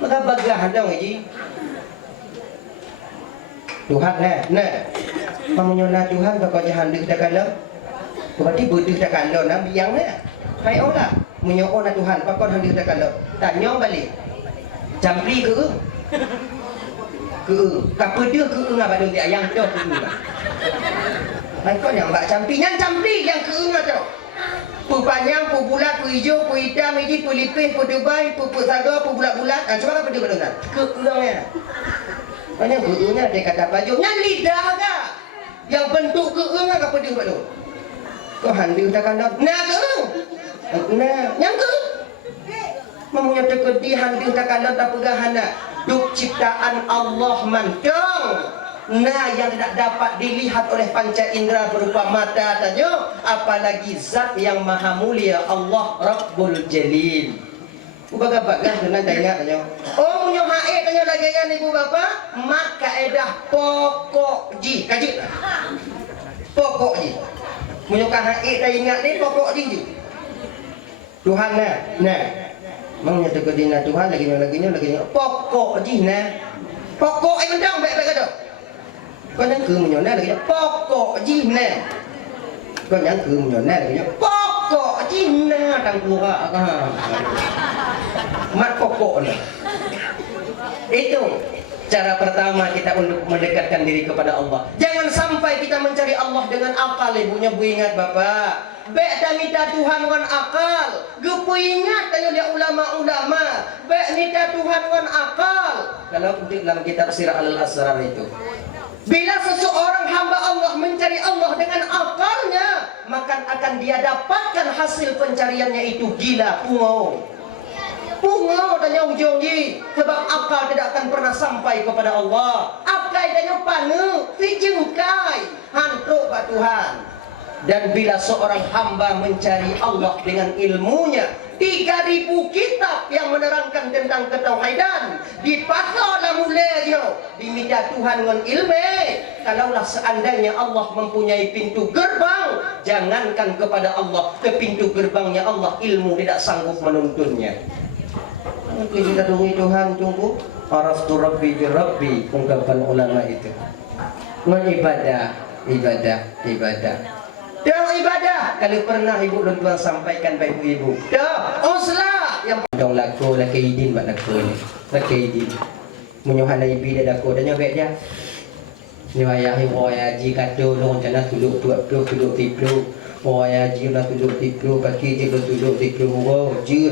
Maka bagah dong ji. Tuhan nah. Menyona Tuhan bakal jahan dik tak kalau. Berarti butuh tak kalau nak biang nah. Hai orang menyona Tuhan bakal hendak tak kalau. Tanya balik. Campri ke? Kapa dia ke ngapa dong dia yang dah ke. Hai kau yang bak campri yang ke ngata. Pu panjang, pu bulat, pu hijau, pu hitam, pu lipih, pu Dubai, pu saga, pu bulat-bulat. Coba apa dia benar? Ke-engnya. Banyak ke-engnya dia kata baju. Yang lidah ke? Yang bentuk ke-engnya apa dia buat tu? Kau handu tak kandang. Nah ke-eng. Nah, yang ke? Mempunyai tekedi handu tak kandang tak pegahana. Duk ciptaan Allah mantong. Nah yang tidak dapat dilihat oleh panca indera berupa mata tanya, apalagi zat yang maha mulia Allah Rabbul Jalil. Bapak-bapak dengan tanya tanya. Oh punya haid tanya lagi kan ibu bapak, mak kaedah pokok ji, kaji. Pokok ji. Punya haid dah ingat ni pokok ji. Tuhan nah mangnya tu kedina Tuhan laginya pokok ji nah pokok ai mendang baik-baik kata kau yang cứ menyona lagi pokok ji nah kau yang cứ menyona lagi pokok ji nah tang tua mat pokok nah itu cara pertama kita untuk mendekatkan diri kepada Allah. Jangan sampai kita mencari Allah dengan akal. Ibunya bu ingat bapak. Bek dah minta Tuhan dengan akal. Gepu ingat tanya dia ulama-ulama. Bek minta Tuhan dengan akal. Kalau dalam kitab Sirah Al-Asrar itu. Bila seseorang hamba Allah mencari Allah dengan akalnya, maka akan dia dapatkan hasil pencariannya itu gila, Pungo tanya ujung ni sebab akal tidak akan pernah sampai kepada Allah. Akal tanya panu, si jengkai, hantu Pak Tuhan. Dan bila seorang hamba mencari Allah dengan ilmunya, 3.000 kitab yang menerangkan tentang ketauhidan dipasanglah mulanya diminta Tuhan dengan ilmu. Kalaulah seandainya Allah mempunyai pintu gerbang, jangankan kepada Allah, ke pintu gerbangnya Allah ilmu tidak sanggup menuntunnya. Kita tunggu Tuhan tunggu araftu rabbi bi rabbi, ungkapan ulama itu. Ibadah. Dalam ibadah, kalau pernah ibu dan tuan sampaikan pada ibu. Dah, uslah yang dong laku laki idin buat laku ni. Laki idin. Menyuhan ibu dia laku dan nyobek dia. Ni ayah ibu haji kata long jana tuluk tiplu. Oh ayah haji lah tuluk tiplu, pagi je tuluk tiplu. Oh, je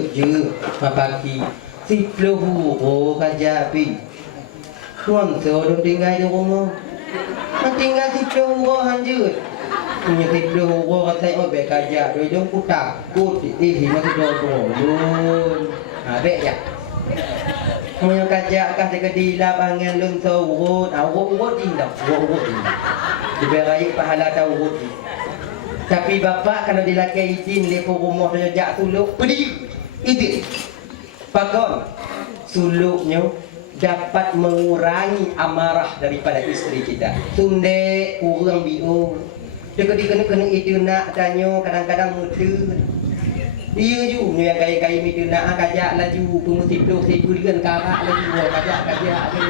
pagi. Tiplu oh kaja pi. Tuan tu duk tinggal di rumah. Tinggal tiplu oh hanjut. Punya tiplu oh kata oh bek kaja doi dong ku takut ih mati do. Bek ya. Punya kaja kah tegadi lapangan lun tawut. Urut indah. Diberai pahala tawut. Tapi bapak kalau dilakai izin lepo rumah dia jak suluk pedih. Itu. Pakon suluknya dapat mengurangi amarah daripada isteri kita. Tunde kurang bio. Dia kena itu nak tanya kadang-kadang mutun. Dia ju yang gaya-gaya itu nak kajak laju pemutih dengan karak lagi kajak lagi.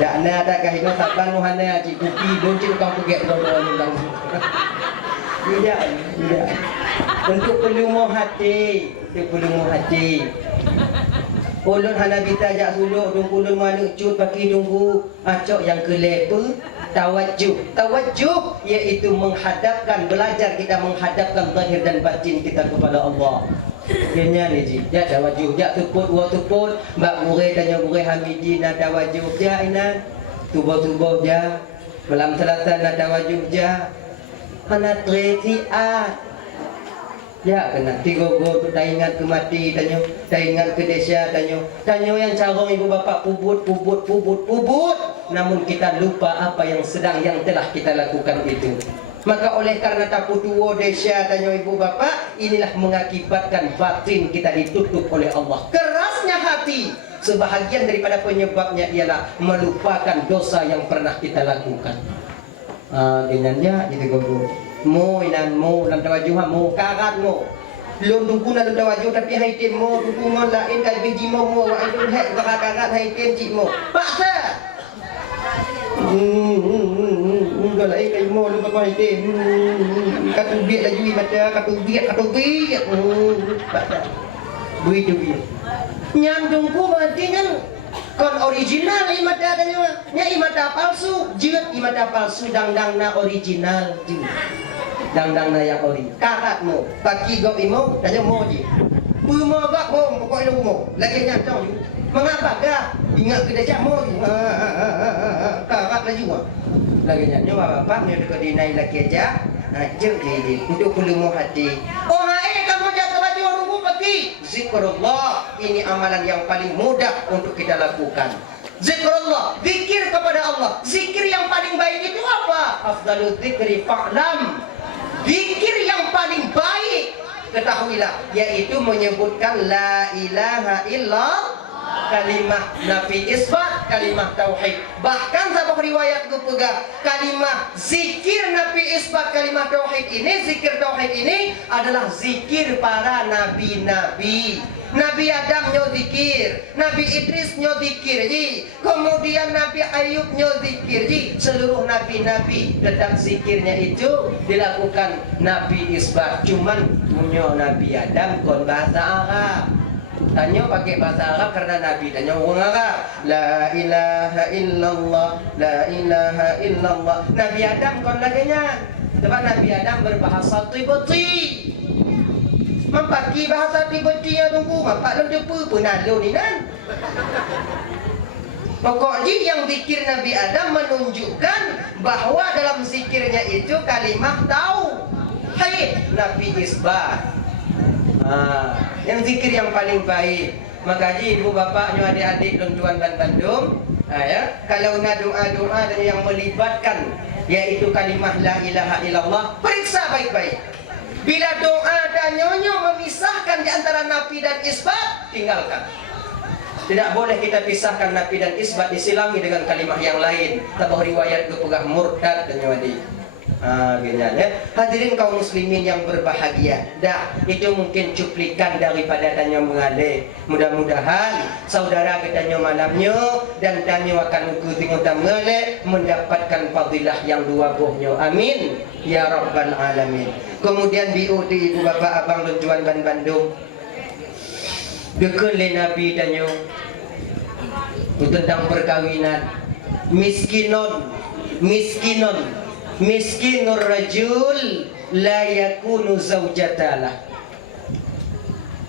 Tak nak tak kah itu saban muhana cik kopi doncik kau pergi dulu bang. Tidak. Untuk pelumuh hati, Ulun hanabita jak suluk dung ulun maluk cut pakai tunggu acok yang kelepa tawajjuh iaitu menghadapkan belajar kita menghadapkan zahir dan batin kita kepada Allah. Kenya ni ji jak tawajjuh jak tuput mbak gure tanya gure hamidi na tawajjuh ja ina tubuh ja malam selatan na tawajjuh ja ana tretiat ya kena tigo-go tu dah ingat ke mati tanya dah ingat ke desa tanya yang cara ibu bapa pubut namun kita lupa apa yang telah kita lakukan itu. Maka oleh karena tapu tua desa tanya ibu bapa, inilah mengakibatkan batin kita ditutup oleh Allah. Kerasnya hati sebahagian daripada penyebabnya ialah melupakan dosa yang pernah kita lakukan. Dengannya itu gogo mo inan mo dalam tawajjuh mo karat mo lon duku dalam tawajjuh tapi haitin mo duku mo lain kali biji mo idul hek karat haitin cik mo paksa enggak lain kali mo lu pakai haitin katu biat laju mata katu biat paksa duit nyandungku berarti kan kon original imata tanya nya imata palsu jeut imata palsu dangdangna original jeut dangdangna yang ori karatmu pagi go imo tanya mo je pumo gak bom pokok lu mo lagi nyantong mengapa gak ingat ke dajak mo karat laju lagi nyantong bapak nya dekat dinai lagi aja jeut je untuk pelumuh hati oh kamu jatuh baju rubu pagi zikrullah ini amalan yang paling mudah untuk kita lakukan. Zikrullah, zikir kepada Allah. Zikir yang paling baik itu apa? Afdalul zikri fa'lam. Zikir yang paling baik ketahuilah yaitu menyebutkan la ilaha illallah, kalimah nafi isbat kalimah tauhid. Bahkan sabah riwayat gue pegang kalimah zikir Nabi isbat kalimah tauhid ini, zikir tauhid ini adalah zikir para nabi-nabi. Nabi Adam nyo zikir, Nabi Idris nyo zikir ji, kemudian Nabi Ayub nyo zikir ji. Seluruh nabi-nabi tetap zikirnya itu dilakukan Nabi isbat. Cuman punya Nabi Adam kon bahasa Arab. Tanya pakai bahasa Arab karena Nabi tanya orang Arab. La ilaha illallah, la ilaha illallah. Nabi Adam kon laginya. Sebab Nabi Adam berbahasa Tibeti. Mempaki bahasa Tibeti yang tunggu. Mampak lu depa pun ada ni kan. Pokoknya yang zikir Nabi Adam menunjukkan bahawa dalam zikirnya itu kalimah tauhid Nabi isbat. Yang zikir yang paling baik. Maka ibu bapaknya, adik-adik dan tuan dan bandung, ya, kalau nak doa-doa dan yang melibatkan yaitu kalimah la ilaha illallah, periksa baik-baik. Bila doa dan nyonya memisahkan di antara nafi dan isbat, tinggalkan. Tidak boleh kita pisahkan nafi dan isbat, disilangi dengan kalimah yang lain. Tabah riwayat kepegah murtad dan nyawadi. Ya. Hadirin kaum muslimin yang berbahagia. Dah, itu mungkin cuplikan daripada tanya mengalih. Mudah-mudahan saudara kita malamnya dan tanya akan mengikuti mengalih mendapatkan fadilah yang dua buahnya. Amin ya rabbal alamin. Kemudian biuti ibu bapa abang dan tuan dan bandung. Dekun le Nabi tanya tentang perkawinan. Miskinur rajul la yakunu zawjatalah.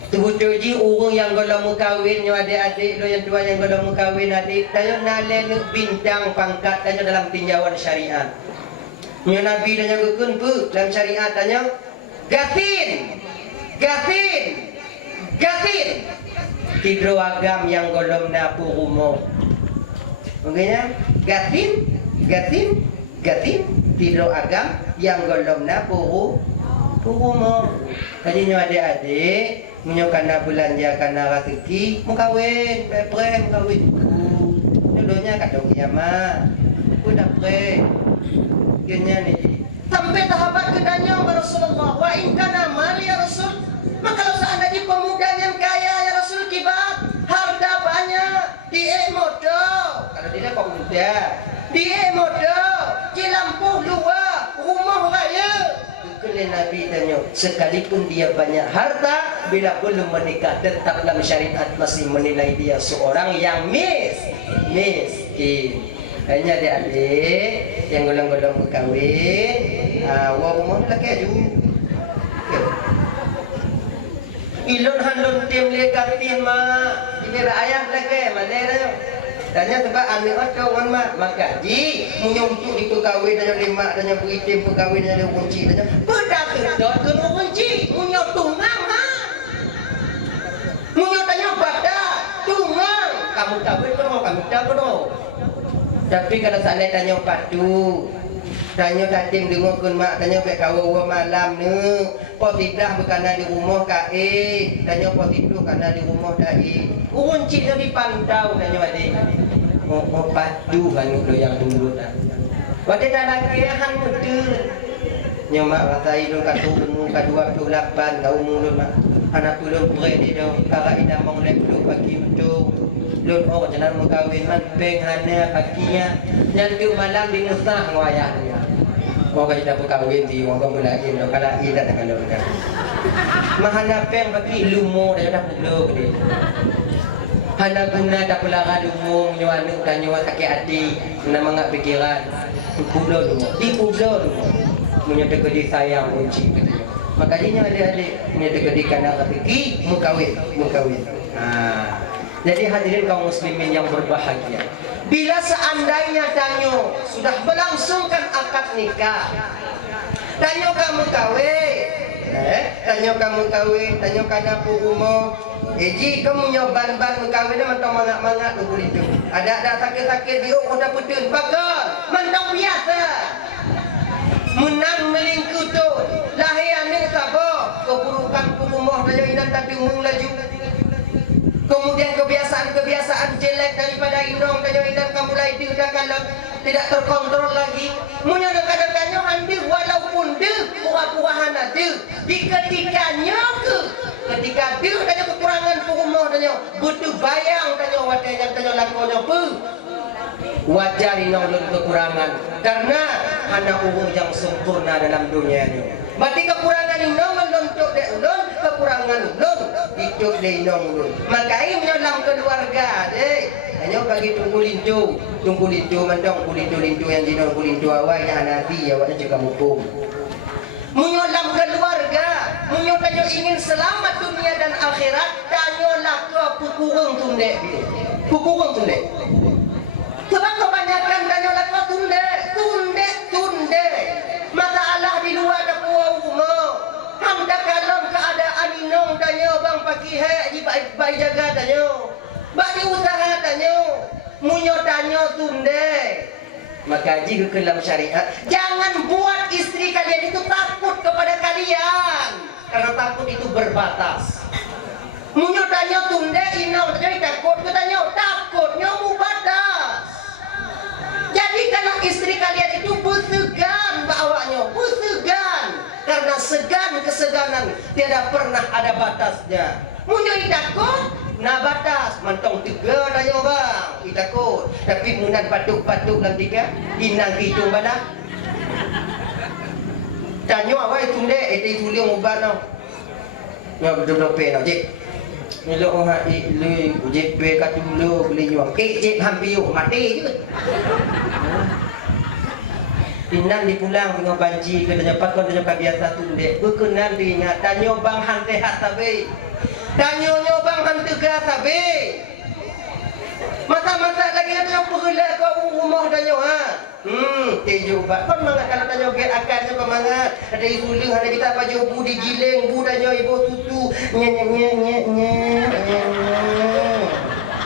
Tubuh-tubuh orang yang kalau mau kahwin, adik-adik yang tua yang kalau mau kahwin adik, tanya nalen bintang pangkat tanya dalam tinjauan syariat. Nya Nabi tanya gukun pu dalam syariat tanya gatin. Tidro agam yang golom napu rumah. Makanya gatin tidro agam yang golom napu rumah. Tadinya adik-adik menyokana belanja kana rezeki mengkawin, mengkawin. Dulunya kadang kiamat. Udah pre. Kenya nih. Sampai tahabat kedanya Rasulullah, wa in kana mali ya Rasul. Maka kalau seandainya pemuda yang kaya ya Rasul kibat, harta banyak, dia modal. Kalau tidak pemuda, dia modal, di lampu luar, rumah raya. Kalau Nabi tanya, sekalipun dia banyak harta, bila belum menikah tetap dalam syariat masih menilai dia seorang yang miskin. Hanya adik-adik yang golong-golong berkahwin, rumah lelaki aja. Ilun handun tim lekatin mak, ini ayah lagi mana dah? Tanya sebab anak kawan mak, maka ji menyuntuk di perkahwin dan lima dan yang beritim perkahwin dan yang kunci dan bedak kedot kena kunci, munyok tungang mak, munyok tanya pada tungang, kamu kahwin kamu tak betul. Tapi kalau saya tanya patu, tanya tatim dengar kun mak, tanya baik kawan malam ni. Potiblah berkana di rumah kae, tanya potiblah kerana di rumah dai. Kunci tu dipantau tanya adik. Oh padu kan lo yang dulu dah. Waktu dah lagi han muda. Nyomak rasa itu katu umur kedua 28 kau umur mak. Anak belum berani dah. Para ida menglek belum pagi untuk. Lun orang jangan mengkawin man peng hana paginya. Nanti malam di musnah wayahnya. Orang kita berkahwin di orang berlaki, kalau idat akan lakukan. Mahana peng bagi lumo dah dah perlu dia. Hana guna tak pelara lumo nyuanu dan nyuat sakit hati, nama ngak pikiran. Pulau lumo, di pulau lumo. Punya tegedi sayang kunci katanya. Makanya adik-adik punya tegedi kana rezeki mengkawin. Jadi hadirin kaum muslimin yang berbahagia. Bila seandainya Tanyo sudah berlangsungkan akad nikah, Tanyo kamu kawin, Tanyo kana rumah, Eji kamu nyoban mengkawin mentang mangat tunggu itu. Ada sakit-sakit dia udah putus bagal, mentang biasa. Menang melingkuh tu, lahir ni sabar, keburukan rumah Tanyo inan tapi umum laju. Kemudian kebiasaan-kebiasaan jelek daripada indong tanyo indang kamu mulai dah kalau tidak terkontrol lagi. Munyo kadang-kadang hampir walaupun pura-pura hana di ketikanya ketika tanyo kekurangan rumah tanyo butuh bayang tanyo wadai yang tanyo lakonyo wajar indong kekurangan karena hana umur yang sempurna dalam dunia ini. Berarti kekurangan indong melontok de ulun, kekurangan ulun hidup de indong ulun. Makanya menyolang keluarga deh. Hanya bagi tunggu lintu mendong kulintu yang jinong kulintu awal yang nanti awaknya juga hukum. Menyolang keluarga, tanyo ingin selamat dunia dan akhirat, tanyo lakwa pukurung tunde. Sebab kebanyakan tanyo lakwa tunde. Masalah di luar ada rumah. Hamda kalon keadaan inong tanyo bang pagi di baik jaga tanyo. Bagi usaha tanyo. Munyo tanyo tunde. Maka jika dalam syariat, jangan buat istri kalian itu takut kepada kalian. Karena takut itu berbatas. Munyo tanyo tunde inong tanyo takut tanyo takutnya mubatas. Jadi kalau istri kalian itu bersegan bawanya, bersegan. Karena keseganan tidak pernah ada batasnya. Munyo takut, nah batas, mantong tiga tanyo bang, takut. Tapi munan patuk-patuk lang tiga, inang hitung bana. Tanyo awal tunde, itu tuliong ubano. Nyo betul-betul penau, cik. Nilo orang lu ujit be kat dulu beli nyuang kek hampir mati juga. Inan dipulang dengan banji kena dapat kau dah biasa tunde. Berkenan diingat tanyo bang hante hat tabe. Tanyo bang hante ga tabe. Masa-masa lagi ada perla kau rumah tanyo ha. Tejo pak. Kon mangat kalau tanyo get akan semangat. Ada isuling ada kita baju budi gileng bu tanyo ibu tutu nye.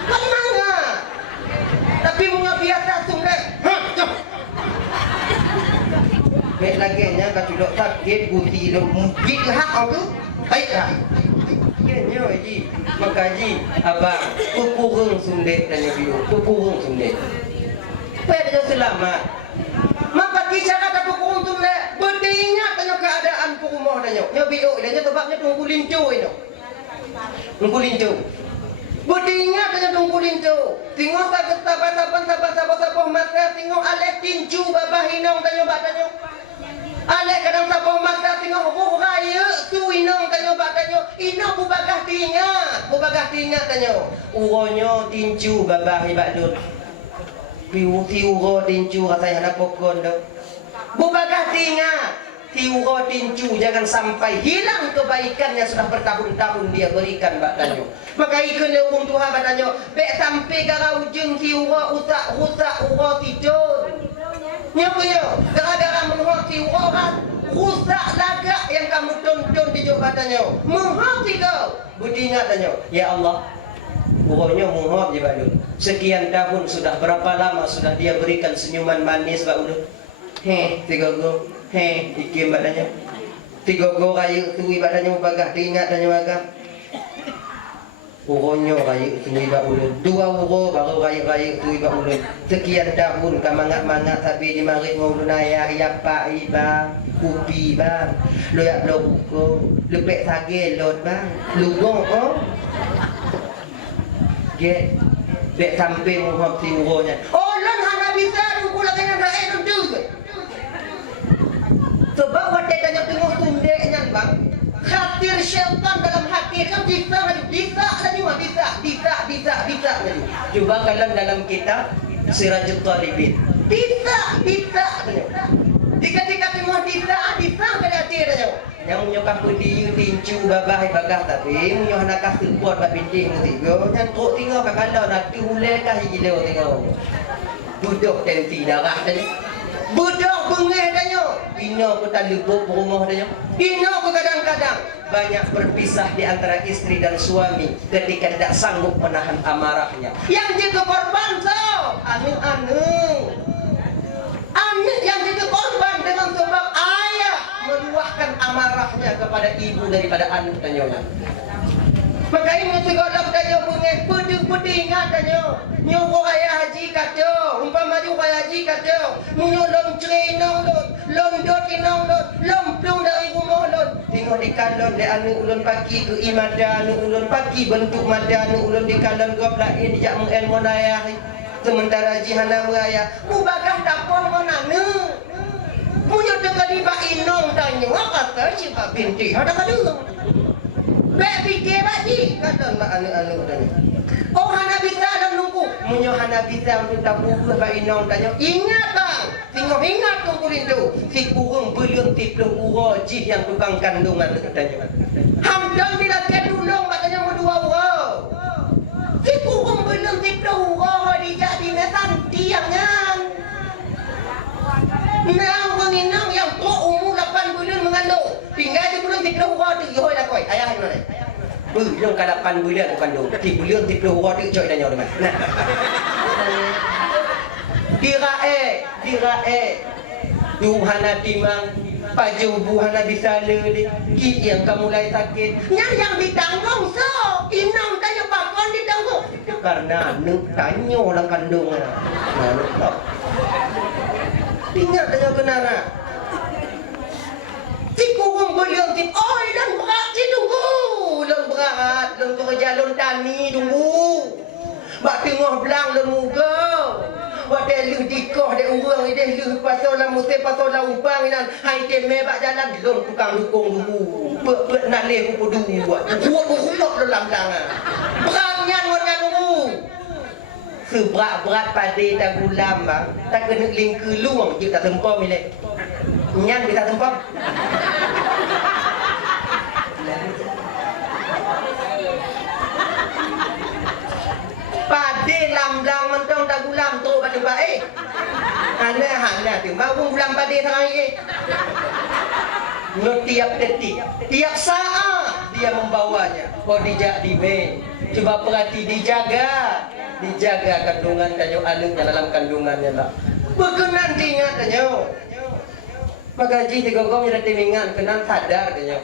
Kon mangat. Tapi bunga biasa sungai. Baik lagi nya kacudok sakit guti lo mungkin hak aku. Baik lah. Kenyo ji makaji abang kukurung sundet tanyo biu kukurung sundet. Pada selamat. Maka kisah kata kukurung sundet bertingat tanyo keadaan rumah tanyo. Nya biu dia sebabnya tunggu lincu itu. Tunggu lincu. Bertingat tanyo tunggu lincu. Tengok sabar mata tengok alek tinju babah hinong tanyo batanyo. Alek kadang sabar mata tengok raya tu inong tanyo batanyo. Inong bubagah tingat tanyo. Uronyo tinju babah ibadut. Ti uro tinju rasanya nak pokon dah. Bubagah tingat. Ti uro tinju jangan sampai hilang kebaikan yang sudah bertahun-tahun dia berikan batanyo. Maka ikut leung Tuhan batanyo. Bek sampai garau jeng ti uro rusak uro tidur. Nyonya, gara-gara menghorti orang rusak lagak yang kamu tonton di jabatannya. Menghorti kau. Budi ingat tanya, ya Allah, pokoknya menghorti balu. Sekian tahun sudah berapa lama sudah dia berikan senyuman manis balu. Tiga go, ikim badannya. Tiga go kayu tu badannya bagah ingat tanya bagah. Uronyo kayu tu iba ulun. Dua uro baru kayu tu iba ulun. Sekian tahun kamangat-mangat tapi di marit ulun ayah yapa iba kupi bang. Lo yak lo buko. Lepek sage lot bang. Lugong oh. Get bek sampai menghorti uronya. Oh lon hana bisa buku lagi nak naik tu. Sebab wadah tanya tengok sundeknya bang. Khatir syaitan dalam hati kan bisa lagi Cuba kalian dalam kitab Sirajul Talibin bisa Dika tengok bisa pada hati tanya. Yang menyokap pedi tinju babah bagah tapi munyo nak kasih buat bab binting tiga yang tok tinggal kat kalau nanti hulai kah gila tengok. Duduk tensi darah tanya. Budak bengih tanya. Ina pun tak luput rumah tanya. Ina pun kadang-kadang banyak berpisah di antara istri dan suami ketika tidak sanggup menahan amarahnya. Yang jadi korban tau. Anu yang jadi korban dengan sebab ayah meluahkan amarahnya kepada ibu daripada anak tanya. Makanya mu segala tanya bungai peding ingat tanya. Nyo ko kaya haji kata, umpama ju kaya haji kata, mu nyo lom trenong lom dot inong dot, lom plung dari rumah lom. Tengok di kalon de anu ulun pagi ke imada anu ulun pagi bentuk mada anu ulun di kalon gop lain jak meng monaya. Sementara jihana meraya, mu bagah dapur monane. Mu nyo tengah di bak inong tanya, kata si Pak Binti, ada kada. Bek fikir baji kata mak anu tanya. Oh hana bisa dalam nunggu. Munyo hana bisa untuk tabuh ba inong tanya. Ingat bang, tengok ingat tungkulin tu. Si kurung belum tiplo uro jih yang tukang kandungan katanya. Hamdan bila kedulung katanya mau 2 uro. Si kurung belum tiplo uro jadi mesan tiangan. Nang menginang yang tua umur 8 bulan mengandung. Tinggal dia belum tiplo uro tu yoi lah koi. Ayah mana? Belum ke 8 bulan bukan dong. Belum tiplo uro tu coy dah nyawa. Nah. Dirae. Tuhana timang paju buhana bisa le ki yang kamu mulai sakit. Yang ditanggung so. Inang tanya pakon ditanggung. Karena nuk tanya orang kandungan. Nah, nuk tak. Ingat tanya kenara. Si kurung beliau tip, oi dan berat si tunggu. Lon berat, lon kerja lon tani tunggu. Bak tengah belang lon muka. Bak dia lu dikoh dia urang dia lu pasal la musik pasal la upang nan. Hai teme bak jalan lon tukang dukung dulu. Bet nak leh ku dulu buat. Buat dalam belang. Beratnya ngan dulu. Seberat pada tak gulam bang. Tak kena lingku luang je tak tempom ni. Nyan bisa tempom. Pada lam-lam mentong tak gulam tu pada baik. Hana tu baru gulam pada terakhir. Tiap detik, tiap saat dia membawanya. Kau dijak di ben. Coba perhati dijaga kandungan kanyo alungnya dalam kandungannya lah. Berkenan diingat kanyo. Magaji tiga kau yang timingan kenan sadar kanyo.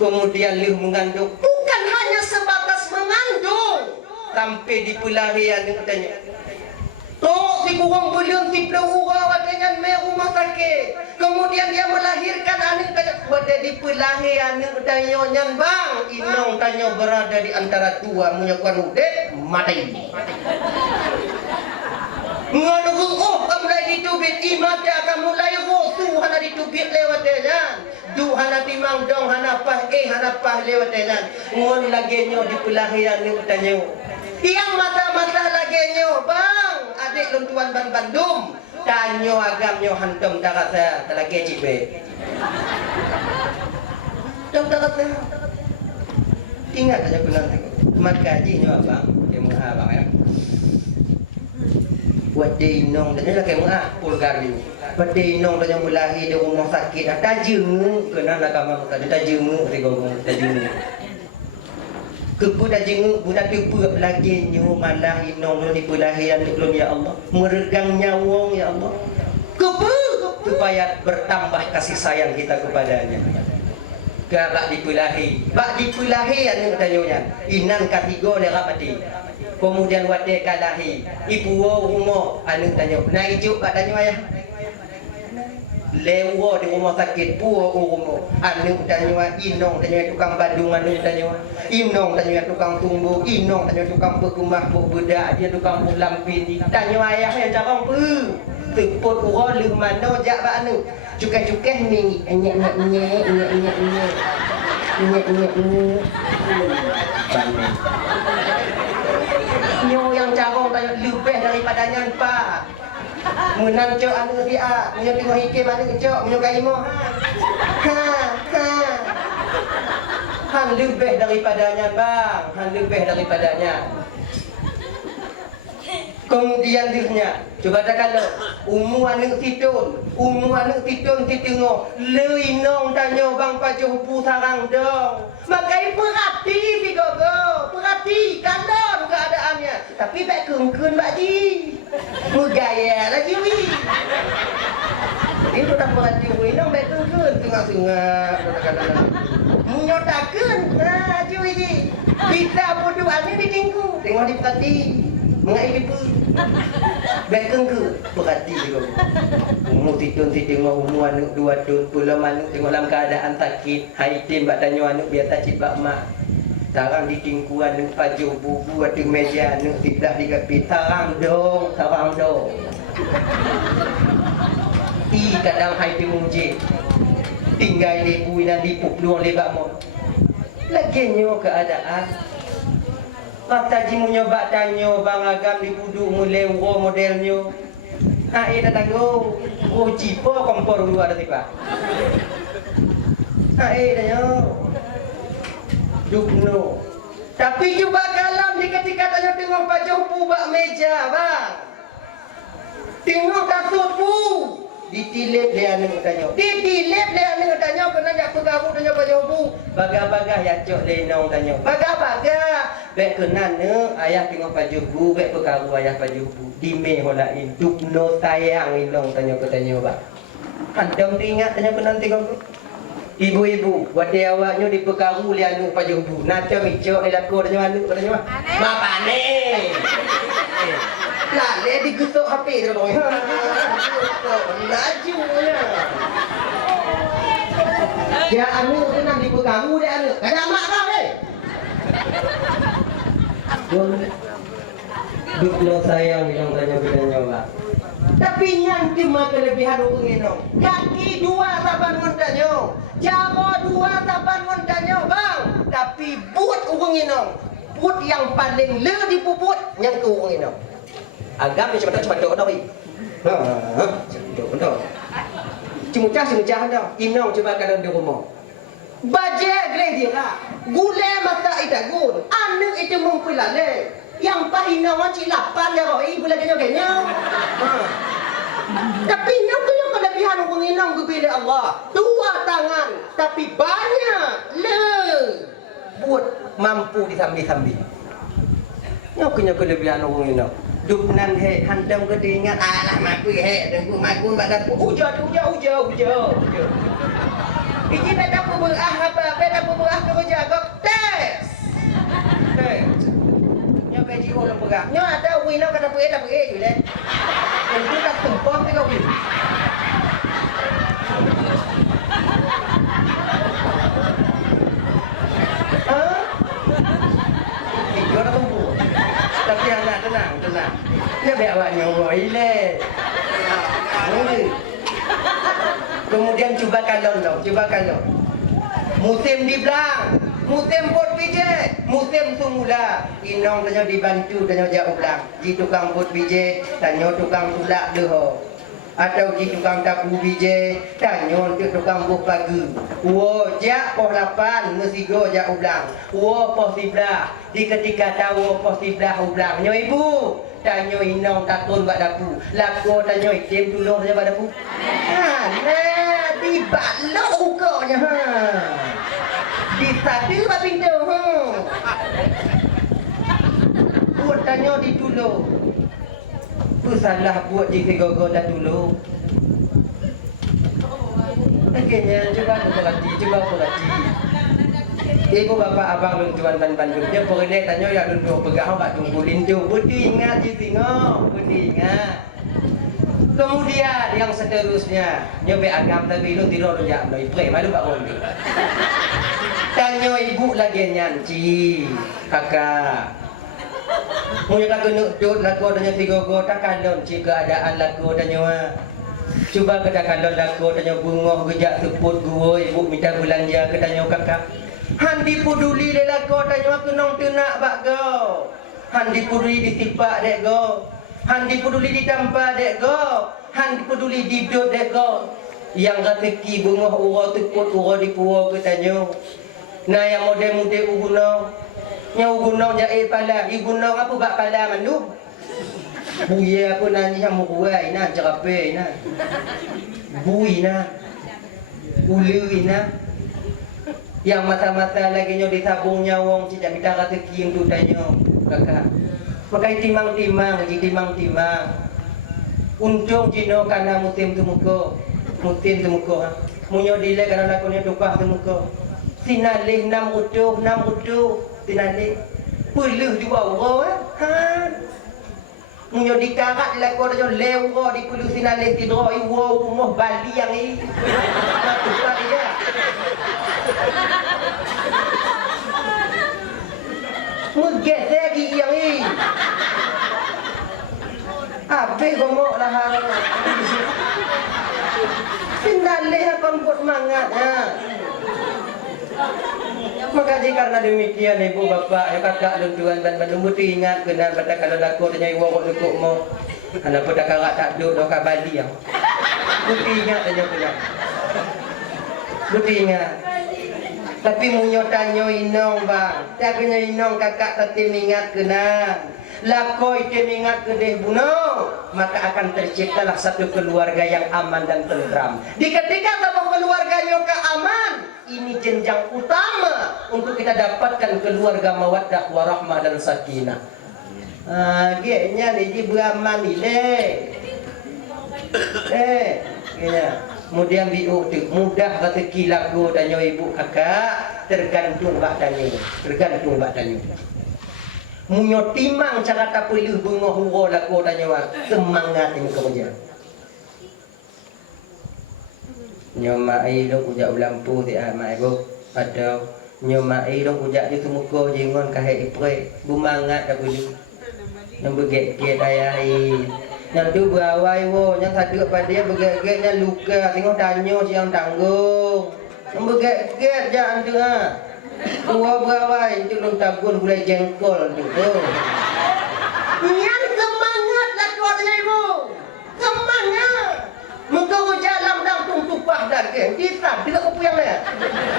Kemudian liu mengandung. Bukan hanya sebatas mengandung. Sampai di pelarian katanya. Tok si kurang belum tiplo ura dengan me rumah sakit. Kemudian dia melahirkan anak katanya. Pada di pelarian katanya nyan bang. Inong tanya berada di antara tua menyakuan udet mati. Nganu kamu mulai ditubit imada kamu mulai rotu hana ditubit lewat jalan. Du hana timang dong hana pah lewat jalan. Ngon lagi nyo di pelarian katanya. Yang mata-mata lagi nyo bang adik luntuan ban Bandung tanyo agam nyo hantam darasa telagi cibe dong darasa tinggal aja benar mat gaji nyo abang ke muha bang ya wadai nong dan lagi muha pulgar ni wadai nong dan mulahi di rumah sakit tajeng kena nakama tadi tajeng rigo tajeng kebudak jenguk budak tepuk lagi nyu malah inong ni pelahian ulun ya Allah meregang nyawong ya Allah supaya bertambah kasih sayang kita kepadanya bak dipulahi anu tanyanya inan katigo le rapati kemudian wade kalahi ibu rumah anu tanyo na ijuk bak tanyo ayah lewo di rumah sakit puo urumo anu tanyo inong tanyo tukang badung anu tanyo inong tanyo tukang tunggu inong tanyo tukang berkumah bedak dia tukang lampin tanyo ayah yang carong pu teput uro lu mano jak ba anu cukai-cukai ni nyek nyo yang carong tanyo lebih daripada nyanpa Munan cok anu dia, munyo tengok hikim anu cok, munyo kaimo. Han lebih daripadanya bang, han lebih daripadanya. Kemudian dirinya, coba tak kalau umu anu titun titengok, leinong tanyo bang pacu hupu sarang dong. Makai perhati bigogo, perhati kandon keadaannya. Tapi baik kengkun bak ji. Mugaya lagi wi. Itu tak perhati wi nong baik kengkun tengah-tengah. Munyotakeun, ji wi ji. Kita bodoh ni ditingku. Tengok di perhati. Mengai ibu. Bekeng ke perhati juga. Umur tidur umur anak 2 tahun pula manuk tengok dalam keadaan sakit. Hai tim bak tanya anak biar tak cipak mak. Tarang ditingku anak pajuh bubu ada meja anak tidah di kapi. Tarang dong. Kadang hai tim mujib. Tinggal ibu dan dipuk luang lebak mo. Laginya keadaan kata jimu nyoba tanya bang agam di buduk mulai modelnya. Dah tanggung. Cipo kompor dulu ada tiba. Dah dukno. Tapi cuba kalam di ketika tanya tengok pajuh bak meja bang. Tengok kasut pu. Ditilip dia anu tanya. Ditilip dia anu tanya kena jak pegabu tanya pajuh pu. Baga-baga ya cok lenong tanya. Baga-baga. Bek kena ne ayah tengok pajuh pu, bek pegabu ayah pajuh pu. Dime holain dukno sayang inong tanya bang. Handam ingat tanya kena tengok. Ibu-ibu, wadi awaknya di pekaru li anu pajuh pu. Naca micok ni laku tanya anu tanya. Ma pane. Lah le digusuk HP tu boy. Lajunya. Dia anu kena di pekaru dia anu. Kada mak kau eh. Dukno sayang yang tanya bang. Tapi yang cuma kelebihan hubung ini. Kaki 2 saban muntanyo. Jago 2 saban muntanyo bang. Tapi but hubung ini. But yang paling le dipuput yang tu hubung ini. Agam ni cepat dah oi. Cepat dah. Cumucah dah. Inong coba kalau di rumah. Baje grade dia lah. Gule mata itagun. Anu itu mengkulale. Yang pahina wajib lapan ya roi gula kenyo. Tapi nyok tu kelebihan hubung inong bila Allah. 2 tangan tapi banyak le. Buat mampu disambi-sambi. Nyok kelebihan hubung inong. Duknan he handam ke diingat alah maku he dengku maku pada ujar. Iki beda berah apa? Beda berah kerja kok tes. Nya gaji orang berah. Nya ada wina kata pergi je le. Untuk tak tempon tu kau. Jual tunggu. Tapi anak tenang. Dia biar awaknya roi le. Kemudian cuba kalon. Musim di belang, musim bot biji, musim semula. Inong tanya dibantu tanya jak ulang. Ji tukang bot biji, tanya tukang tulak deho. Atau ji tukang tapu biji, tanya tukang bot pagi. Wo jak poh 8 mesti go jak ulang. Wo poh 11 di ketika tahu poh 11 ulang. Nyo ibu tanya inong takun bak dapu. Lako tanya item tulung tanya bak dapu. Nah, di balok ukoknya ha. Di satu bak pintu ha. Buat tanya di tulung. Tu salah buat di kegogo dah tulung. Akhirnya cuba perhati. Ibu bapak abang lun tuan Bandung dia pergi tanya ya duduk pegang bak tunggu lindu. Budi ingat di tengok, Kemudian yang seterusnya, nyobe agam tapi lu tidur lu jak noi pre malu bak rondi. Tanya ibu lagi nyanci, kakak. Punya tak kena duduk laku tanya tiga-tiga tak kalon ci keadaan laku tanya. Cuba kita kalon laku tanya bunga gejak seput gua ibu minta belanja ke tanya kakak. Handi peduli le laku tanya aku nong tenak bak go. Handi peduli ditipak dek go. Handi peduli ditampa dek go. Handi peduli didut dek go. Yang rezeki bunga ura teput ura dipua ke tanya. Nah yang model-model uguna. Yang uguna jahit pala. Uguna apa bak pala mandu? Buya aku nani yang muruai na jerape na. Bui na. Ului na. Yang mata-mata lagi nyo ditabung nyawong tidak minta rezeki yang tu tanya kakak. Pakai timang-timang, jadi timang-timang. Untung jino karena musim temuko. Munyo dile karena lakunya dupah temuko. Sinalih 6 utuh. tinalik. Peluh juga orang ha. Munyo dikarat dilakon aja lewa di peluh tinalik tidro i wow rumah Bali yang ni. Tuan dia. Muget lagi yang ni. Apa gomok lah hang. Tinalik akan buat semangat ha. Maka karena demikian ibu bapa kakak dan tuan dan menunggu ingat kena pada kalau laku tanya ibu kok lekuk mo anak pada karak tak duduk kat Bali yang mesti ingat tanya kena mesti ingat tapi munyo tanyo inong bang tak kena inong kakak tati ingat kena lakoi dia ingat ke deh buno maka akan terciptalah satu keluarga yang aman dan tentram di ketika kalau keluarganya keaman ini jenjang utama untuk kita dapatkan keluarga mawaddah warahmah dan sakinah. Geknya ni beramal ni kemudian biu mudah rezeki lagu danyo ibu kakak tergantung bak danyo. Munyo timang cara tak perlu bunga huro lagu danyo semangat ini kerja. Nyoma ai dong ujak lampu ti amai bo ada nyoma ai dong ujak di tumuko jengon kahe ipre bumangat dak bulu yang begek-gek ayai yang tu berawai wo yang satu pada dia begek-gek yang luka tengok tanyo siang tanggung yang begek-gek jangan tu ha tua berawai tu long tabun gulai jengkol tu yang semangat lah keluarga ibu semangat muka jalan dang tung tupah daging kita tidak kepiang dia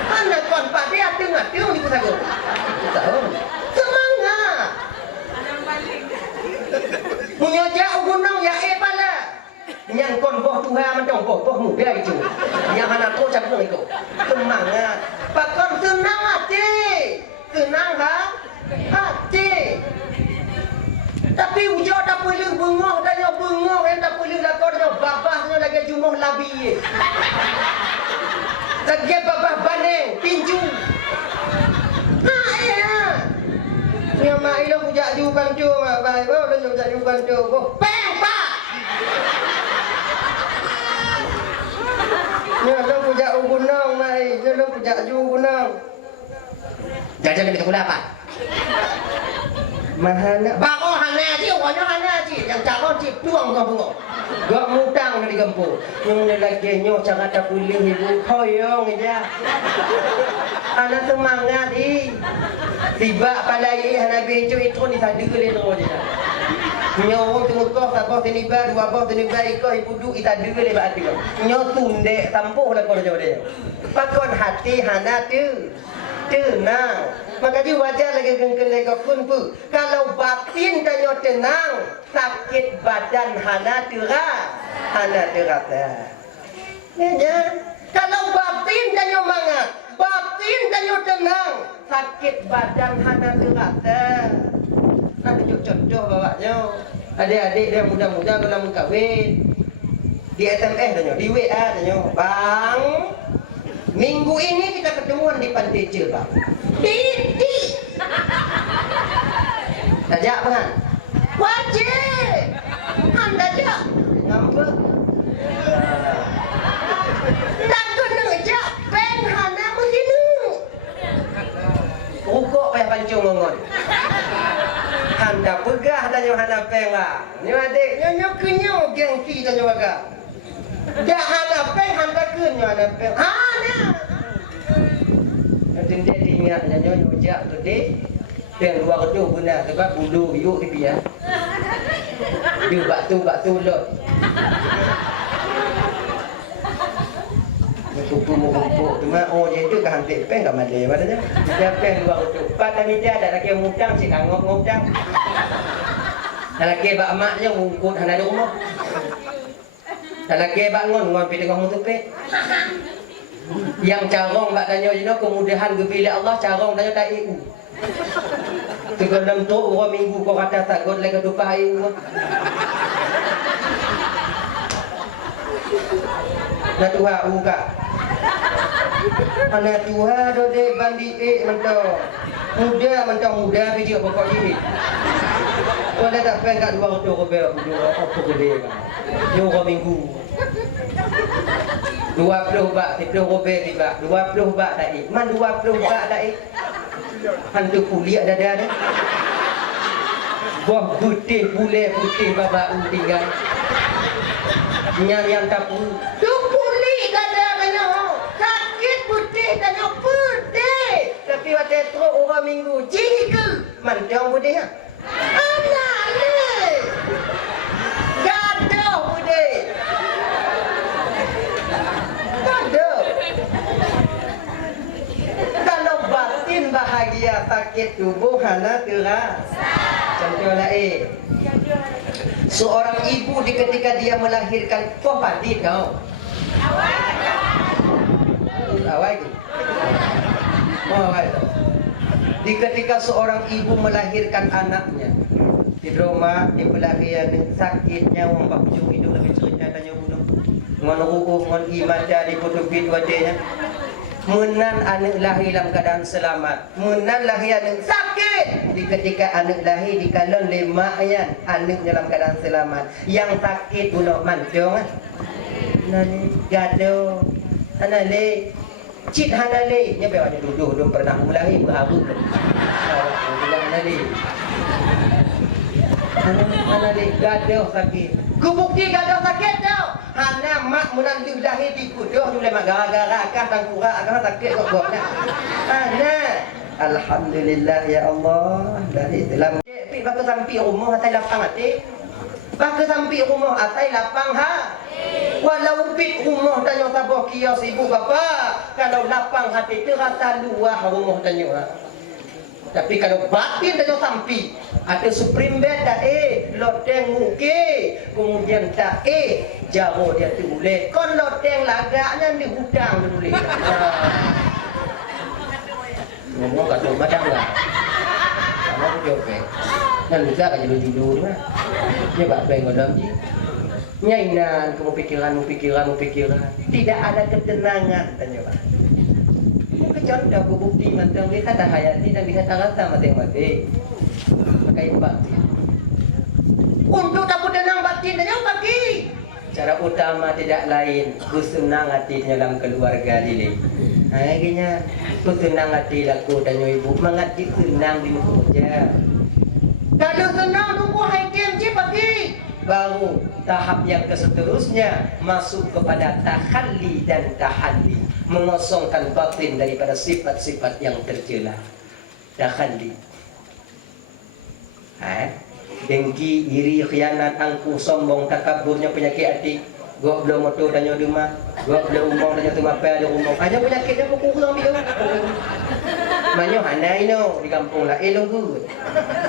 anak kon pak dia tengah di kusago tahu semangat punya jauh gunung ya pala yang kon boh Tuhan macam boh muda itu yang anak kau capung itu semangat pakon senang hati senang hati tapi ujak tak perlu bengok tanya bengok yang tak perlu lakon tanya babahnya lagi jumlah labi lagi babah baneng tinju ha ya yang mai lo ujak jukan ju bai bo lo ujak jukan ju bo peng pa nya lo ujak gunung mai lo ujak ju gunung jajan kita kula apa mahana bako hana ji wanya hana ji yang calon ji tuang kau bengok gak mudang dari kampung yang lagi nyo cara tak pulih ibu hoyong aja anak semangat tiba pada hana bejo itu ni tadi kali tu aja nyo orang tengok kau sabah sini ba dua bah sini ba ikau ibu du kita dulu le ba hati nyo tunde tampuh lah kau dia pakon hati hana tu tenang maka dia wajar lagi gengkelai kau pun pu kalau batin danyo tenang sakit badan hana terata ya kalau batin danyo mangat batin danyo tenang sakit badan hana terata ada contoh bawanya adik-adik dia muda-muda kalau mau kahwin di SMS danyo di WA danyo bang minggu ini kita ketemuan di Pantai Cilbang. Titik. Tajak kan? Wajib. Anda jak. Ngambek. Tak kena ngejak. Pen hana begini. Rukuk payah pancung ngongon. Anda pegah tanya hana pen lah. Ni adik. Nyonya kenyau gengsi tanya waga. Dah hana pen hana kenyau hana pen. Hana. Nanti dia ingat nyonya ujak tu dek. Yang luar tu guna sebab bulu biuk di dia. Dia batu lot. Kumpul-kumpul cuma dia tu kan hantik pen kat Malay padanya. Dia pen luar tu. Pada meja ada laki mutang si ngop-ngopang. Laki bak maknya ngungkut hana di rumah. Laki bak ngon pi tengah mutupet. Yang carong bak tanya jino kemudahan gepilih Allah carong tanya tak iu. Tegandang tu orang minggu kau kata takut lagi dupa iu. Nah Tuhan buka. Anak Tuhan dode bandi mentang. Muda biji pokok ini. Kau dah tak pengen kat 200 rupiah, apa gede kan? 2 minggu. 20 bak, 30 rupiah tiba. 20 bak tak ik. Man 20 bak tak ik. Hantu kuliah dah. Buah putih, bule putih babak tinggal. Yang tapu. Tu pulih kadang-kadang. Sakit putih tanya putih. Tapi waktu teruk orang minggu. Jika. Mantang putih ha? Anak ni. Gaduh putih. Gaduh. Kalau batin bahagia sakit tubuh hana keras. Contoh lain. Seorang ibu ketika dia melahirkan kau padi kau. Awal tu. Awal tu. Ketika seorang ibu melahirkan anaknya di rumah di pelarian sakitnya orang bakju itu lebih cerita tanya bunuh. Ngon ruuh ngon imadah di putubit wadenya. Menan anak lahir dalam keadaan selamat. Menan lahir anak sakit. Ketika anak lahir di kalon lima ayat anak dalam keadaan selamat. Yang sakit bunuh mancung kan. Nani gaduh. Anale cit hanale. Nya bewanya duduk belum pernah melahir berharu. Anale. Anale gaduh sakit. Ku bukti gaduh sakit tau. Hana mak munan di lahir di kuduh boleh mak gara-gara akah dan kurang akah sakit kok buat nak. Hana alhamdulillah ya Allah dari dalam pi bak sampai rumah atai lapang hati. Bak sampai rumah atai lapang ha. Walau bit rumah tanya tabah kios ibu bapa kalau lapang hati terasa luah rumah tanya. Tapi kalau batin tanya sampai ada supreme bed dah loteng muke kemudian tak jauh dia tu boleh kon loteng lagaknya di hutang tu boleh ngomong kat rumah macam lah sama aku jawab dan juga kan jadi judul tu lah dia bak beng dalam je nyainan kamu pikiran tidak ada ketenangan tanya lah contoh bukti mantang kita dah hayati dan bisa rasa mati pakai batin untuk dapat tenang batin dan yang bagi cara utama tidak lain kusenang hati dalam keluarga ini akhirnya kusenang hati laku dan ibu mengati senang di muka kalau senang tunggu hakim je bagi baru tahap yang seterusnya masuk kepada takhalli dan tahalli mengosongkan batin daripada sifat-sifat yang tercela. Takhalli dengki, iri, khianat, angkuh, sombong, takaburnya penyakit hati. Gua belum motor dan nyoduma, gua belum umong dan nyoduma apa ada umong. Aja penyakitnya pukul kurang dia. Manyo hanai no di kampung lah, longgu.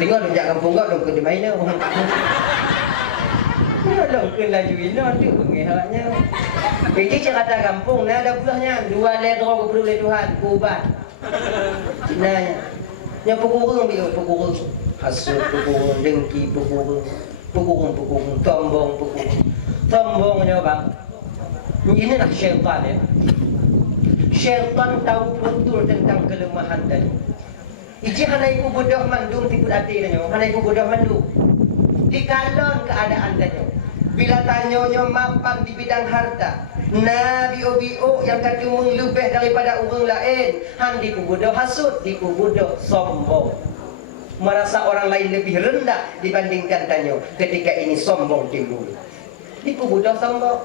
Tengok dong jak kampung gua dong ke di main no. Dong ke laju ino tu pengehatnya. Ini cerita kampung nah ada buahnya 2 ledro ke Tuhan kubat. Cinanya. Nya pukul dia pukul hasud pukul dengki pukul tombongnya bang. Ini nak syaitan ya. Syaitan tahu betul tentang kelemahan tadi. Iji hanai ku bodoh mandung tipu hati tanya. Hanai ku bodoh mandung. Dikalon keadaan tanya. Bila tanyanya mapan di bidang harta, bio yang kata lebih daripada orang lain, han dikubudoh hasud, dikubudoh sombong. Merasa orang lain lebih rendah dibandingkan tanya. Ketika ini sombong timbul. Dikubudoh sombong.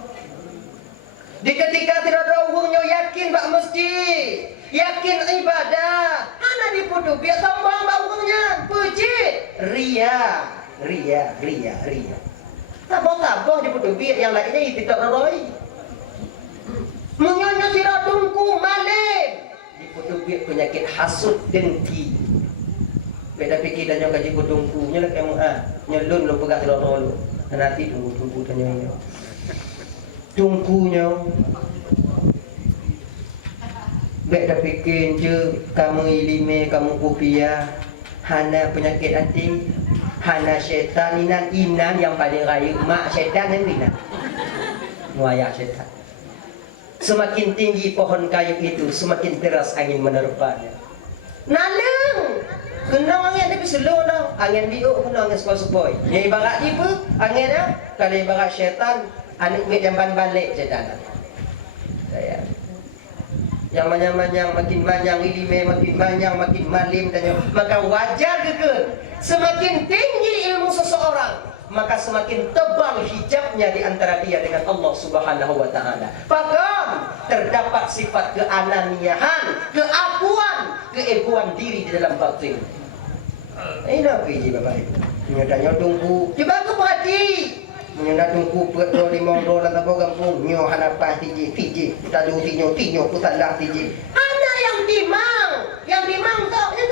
Di ketika tidak ada orangnya yakin bak masjid, yakin ibadah, hana dipuduh biar sombong bak orangnya, puji, ria. Tabah di putubit yang lainnya itu tak raroi. Menyonya sirah tungku malim. Di putubit penyakit hasud dengki. Beda fikir dan yang kaji putungkunya lah kamu nyelun lo pegang sirah rolo. Nanti tunggu tanya. Tungkunya. Beda fikir je kamu ilime kamu kupiah. Hana penyakit hati. Hana syaitan inan yang paling raya mak syaitan yang bina muayak syaitan Semakin tinggi pohon kayu itu, semakin deras angin menerpanya. Naleng kenang angin tapi slow dah. Angin biuk kenang angin sepoi-sepoi. Yang ibarat ni apa? Angin dah. Kalau ibarat syaitan, anak jamban balik syaitan. Saya. Yang manyang-manyang makin manyang ilmu makin manyang makin malim tanya. Maka wajar ke semakin tinggi ilmu seseorang, maka semakin tebal hijabnya di antara dia dengan Allah Subhanahu wa taala. Bahkan terdapat sifat keananiahan, keakuan, keegoan diri di dalam batin. Ini apa ini Bapak Ibu? Nyodanya tunggu. Coba aku perhati. Nyona tunggu buat $5 dalam kampung. Nyo hanapan tiji. Kita dulu tinyo kita lah tiji. Anak yang dimang tak yang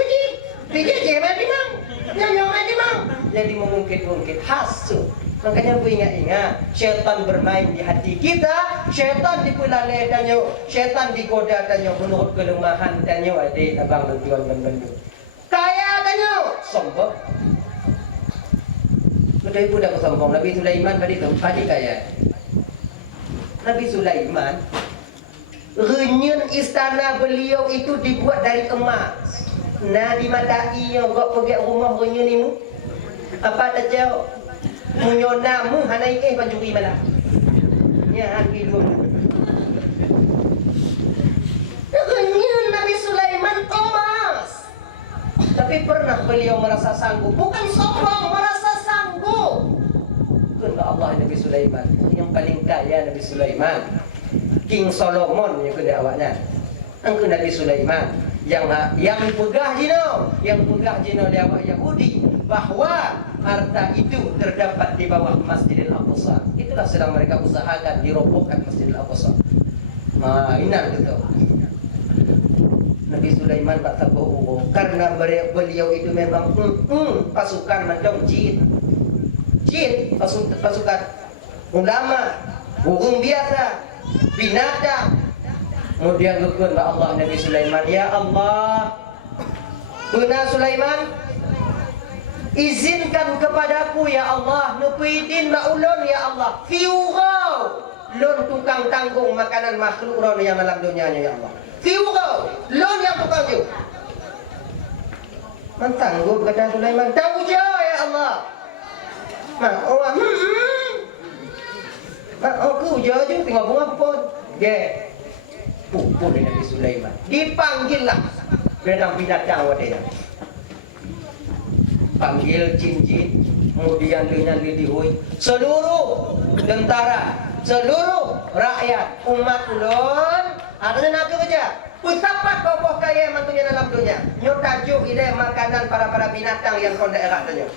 tiji je main dimang. Yang main dimang. Jadi mengungkit-ungkit hasut. Makanya aku ingat syaitan bermain di hati kita, syaitan dipelalai tanyo, syaitan digoda tanyo menurut kelemahan tanyo adik abang dan tuan dan bantu. Kaya tanyo sombong. Sudah ibu dah sombong. Nabi Sulaiman tadi kaya. Nabi Sulaiman renyun istana beliau itu dibuat dari emas. Nah di madai yang gak pergi rumah renyun ini. Apa tak jauh? Munyonamu hanai panjuri malah. Ya ambil dulu. Renyun Nabi Sulaiman emas. Tapi pernah beliau merasa sanggup. Bukan sombong, merasa sanggup. Kena Allah Nabi Sulaiman. Yang paling kaya Nabi Sulaiman. King Solomon yang kena awaknya. Angku Nabi Sulaiman. Yang pegah jino di awak Yahudi. Bahawa harta itu terdapat di bawah Masjidil Aqsa. Itulah sedang mereka usahakan dirobohkan Masjidil Aqsa. Mainan gitu. Nabi Sulaiman tak tahu karena beliau itu memang pasukan macam jin pasukan ulama burung biasa binatang. Kemudian rukun Allah Nabi Sulaiman, ya Allah guna Sulaiman izinkan kepadaku ya Allah nupuidin maulun ya Allah fiurau lon tukang tanggung makanan makhluk ron yang dalam dunianya ya Allah. Tiurau, lon yang tukang tu. Mentanggup kata Sulaiman. Tahu je ya Allah. Mak orang. Mak aku je tengok bunga pun. Ge. Pupun dari Nabi Sulaiman. Dipanggillah binatang wadaya. Panggil jin-jin. Kemudian lidihui. Seluruh tentara, seluruh rakyat umat ulun. Artinya nak kerja. Usapat boboh kaya mantunya dalam dunia. Nyo tajuk ile makanan para binatang yang kon daerah tanya.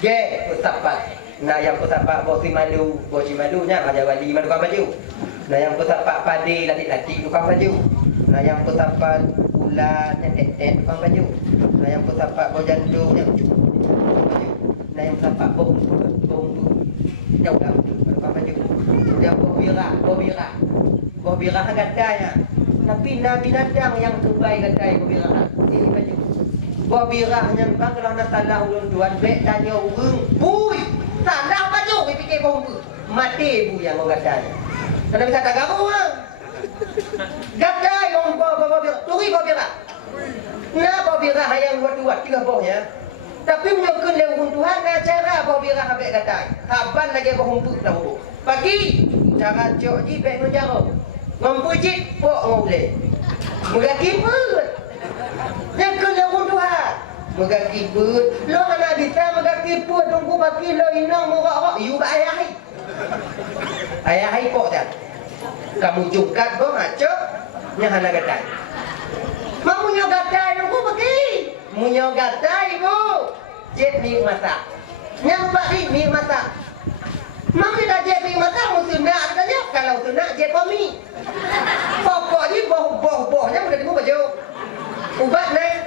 Ge, usapat. Nah yang usapat bosi malu nya raja wali malu kan baju. Nah yang usapat padi lati tukang baju. Nah yang usapat ulat yang tet tukang baju. Nah yang usapat bojandu yang tukang baju. Nah yang usapat bom jauh dah tukang baju. Yang Bobirah katanya. Tapi binatang yang terbaik katanya Bobirah. Ini baju. Bobirahnya bang kalau nak salah ulun tuan bek tanya urung. Bui, salah baju fikir bombu. Mati bu yang katanya. Kalau bisa tak garu ah. Gatai Bobirah. Turi Bobirah. Nah Bobirah yang buat tiga bohnya. Tapi menyokong lewung Tuhan cara Bobirah habis gatai. Haban lagi bohong tahu. Pagi cara jok ji bek menjaro. Mempujit pok ngoleh. Megaki put. Yang kena Tuhan. Megaki put. Lo mana bisa megaki put tunggu baki lo inang murah. You ba ayah. Ayah pok dah. Kamu jungkat bo ngacok nya hana gatai. Mau nyo gatai tunggu baki. Munyo gatai bu. Jet ni mata. Nyang baki ni mata. Mau kita jet ni mata mu sunat katanya. Kalau sunat jet komi. Pokoknya boh-bohnya udah dibuka jauh. Ubat naik.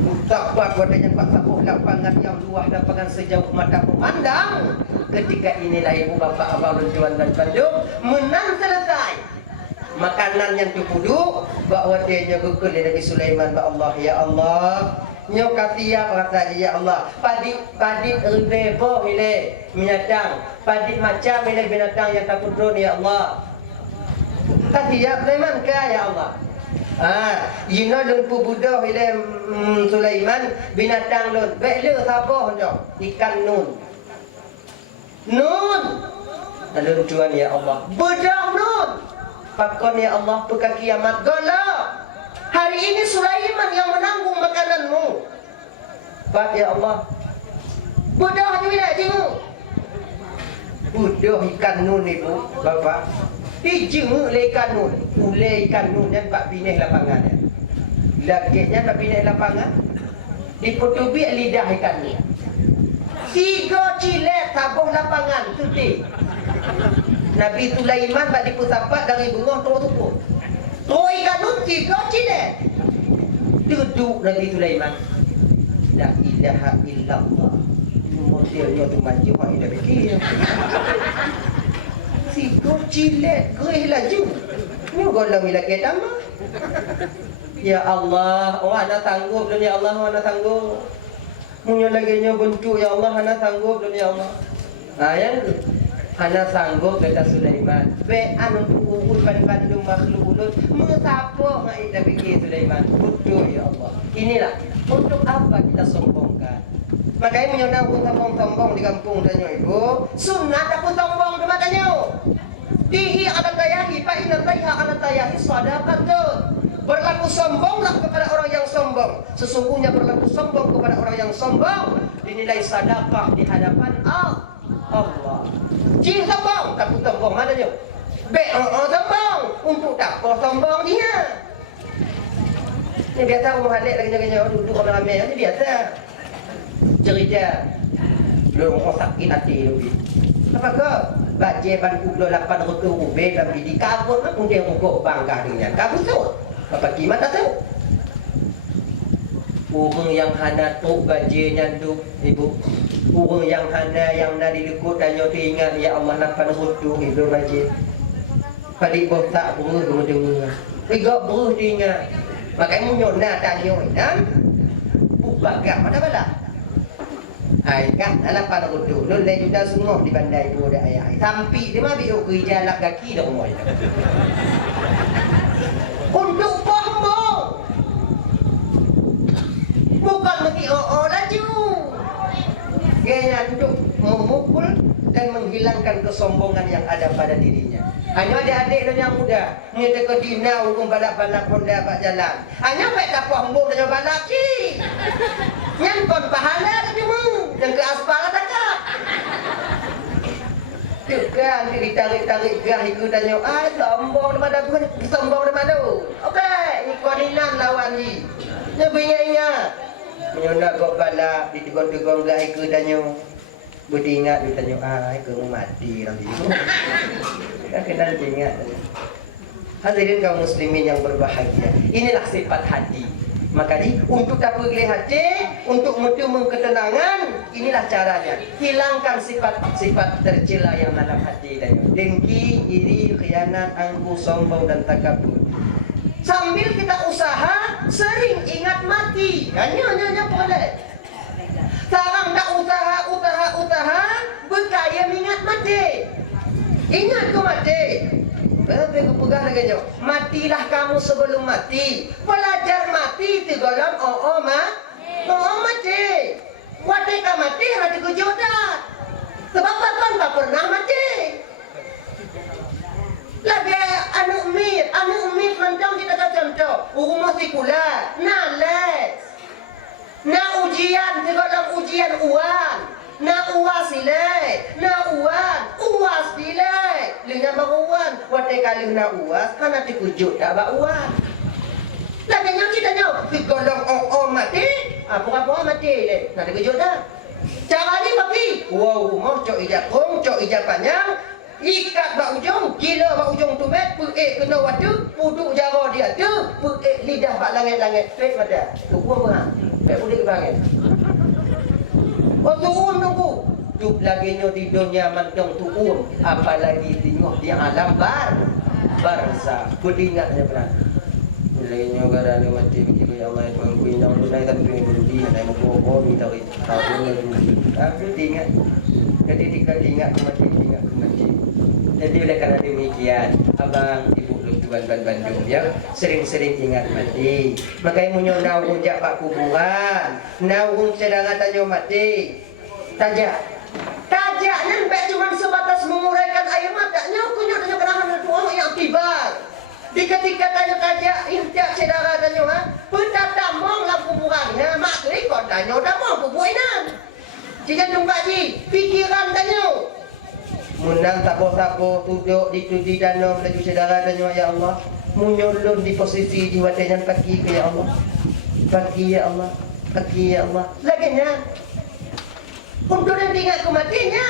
Mutabat wadanya Pak Sapuh lapangan yang luas lapangan sejauh mata memandang. Ketika inilah ibu bapak abang dan tuan dan Bandung menang selesai. Makanan yang dipuduk bahawa dia nyogokul Nabi Sulaiman ba Allah ya Allah. Nyokati ya kata ya Allah. Padit rebebo ile binatang. Padit macam ile binatang yang takut drone ya Allah. Tak tiap Sulaiman ke ya Allah. Jina lumpu budak bila Sulaiman binatang lun. Bela sabah jom. Ikan nun. Nun. Lalu tuan ya Allah. Budak nun. Pakon ya Allah pekan kiamat golak. Hari ini Sulaiman yang menanggung makananmu. Pak ya Allah. Budak bila jemu. Budak ikan nun ibu, Bapak. Dijenguk le ikan nun. Ule ikan nun yang pak binih lapangan. Lagiknya pak binih lapangan. Diputubi lidah ikan ni. 3 cilet tabuh lapangan tuti. Nabi Sulaiman bak dipusapat dari bengah tu. Ikan nun 3 cilet. Duduk Nabi Sulaiman. La ilaha illallah. Modelnya tu maju hak ida fikir. 3 cilet gerih laju. Ni golong ila kedama. Ya Allah, orang nak tanggup dunia Allah, orang nak tanggup. Punya lagi nya bentuk ya Allah, ana sanggup dunia Allah. Ya. Ana sanggup kata Sulaiman. Be anu urul bandung makhluk ulun. Mengapa ngai ida fikir Sulaiman? Betul ya Allah. Inilah untuk apa kita sombongkan. Makanya menyonang pun sombong-sombong di kampung tanya ibu. Sunat pun sombong cuma tanya. Tihi akan tayahi, fa inna tayha akan tayahi sadaqatun. Berlaku sombonglah kepada orang yang sombong. Sesungguhnya berlaku sombong kepada orang yang sombong dinilai sedekah di hadapan Allah. Jin sombong, tak sombong mana je? Be sombong, untuk tak sombong dia. Ini biasa orang halik lagi duduk ramai-ramai ni biasa. Cerita lu orang sakit hati lebih. Apa ke? Baca ban pukul 8 rupiah ubeh dan bidi kabut pun dia rukuk bangga dengan kabut tu. Bapak kimat tak tahu. Orang yang hana tu bajinya tu ibu. Orang yang hana yang nak dilekut tanya tu ingat ya Allah lapan rutu ibu baji. Padik botak beruh dengar. Tiga beruh ingat. Makanya munyona tanya dan bubaga mana bala. Hai kan lapan rutu. Nun le juda semua di bandai ibu dah ayah. Sampai dia mah biuk kerja lak kaki dah rumah. Untuk bohong. Bukan bagi laju. Gaya untuk memukul dan menghilangkan kesombongan yang ada pada dirinya. Hanya adik-adik dan yang muda, ni teka dina hukum balak-balak Honda pak jalan. Hanya baik tak pohong dan balak ki. Yang kon pahala tadi mu, yang ke aspal dekat. Kan ditarik-tarik gah ikut tanya, sombong di mana pun, sombong di mana. Okey, ni kodinan lawan ni. Ni ingat. Menyonak kau balak, ditegong-tegong gah ikut tanya. Beringat dia tanya, ikut mati nanti. Kan kena ingat. Hadirin kaum muslimin yang berbahagia. Inilah sifat hati. Makanya untuk dapat gelih hati, untuk mutu ketenangan, inilah caranya. Hilangkan sifat-sifat tercela yang dalam hati tadi. Dengki, iri, khianat, angkuh, sombong dan takabur. Sambil kita usaha, sering ingat mati. Hanya boleh. Sekarang dah usaha, berkaya ingat mati. Ingat ke mati? Tapi aku pegang lagi jauh. Matilah kamu sebelum mati. Pelajar mati itu golong mati. Watika mati hati kejodoh. Sebab kan tak pernah mati. Lagi anu umit macam kita contoh. Rumah sekolah, nales. Na ujian, segala ujian uang. Na uas silai, na uas silai. Lenya baruan, watai kali na uas, hana dikujud dah baruan. Lagi yang kita nyaw, digolong mati, apa mati le, nak dikujud dah. Caranya bagi, mau cok ijab panjang, ikat bak ujung, gila bak ujung tumet, kena wadu, puduk jara dia tu, lidah bak langit-langit, straight pada, tu buah berang, boleh kebangan. Turun tunggu. Duk lagi nyo di dunia mantong turun. Apalagi tengok di alam barzah. Kudingatnya berat. Lagi nyo gara ni mati begitu ya Allah yang kuinang tunai tapi pengen berudi ada mau minta tahu aku ingat. Jadi ingat mati. Jadi oleh karena demikian abang ibu tuan dan Bandung ya. Sering-sering ingat mati. Makanya munyo naung jak pak kuburan, naung cadangan tanyo mati. Tajak Tajaknya baik cuma sebatas menguraikan air matanya, kunyuk tanya kenangan tuan yang tiba. Di ketika tanya tajak, injak saudara tanya, peta tamong lah kuburannya, mak kiri kau tanya, tamong kuburan. Jika jumpa ji, pikiran tanya. Munang tapo-tapo duduk di danau laju saudara tanya ya Allah. Munyolun di posisi jiwa dengan kaki ke ya Allah. Kaki ya Allah, kaki ya Allah. Laginya, untuk yang tinggal kematiannya.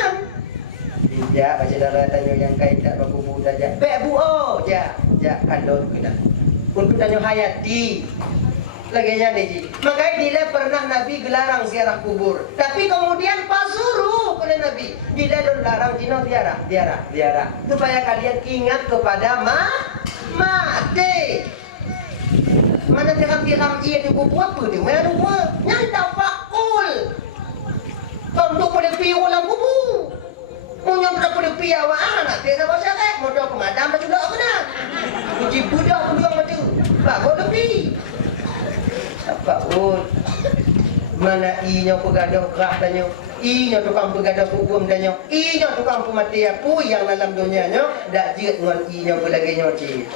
Tidak, baca darah tanya yang kait tak berkubu saja. Bek buo, Jak kandung kena. Untuk tanya hayati. Laginya ni ji. makanya dia pernah Nabi gelarang ziarah kubur. Tapi kemudian pasuru oleh Nabi. Dia don larang Cina ziarah. Supaya kalian ingat kepada Mati. Mana tiram-tiram ia di kubur apa dia? Mana dua? Nyantau pakul. Tentu boleh pi ulang kubur. Munyong tak boleh pi awak anak. Dia tak pasal kan? Modal pemadam dah sudah kena. Uji budak peluang mati. Bagus lebih. apa pun. Mana inya pegadah kerah tanya. Inya tukang pegadah hukum tanya. Inya tukang pemati apa yang dalam dunianya dak jiut dengan inya belagainya cik.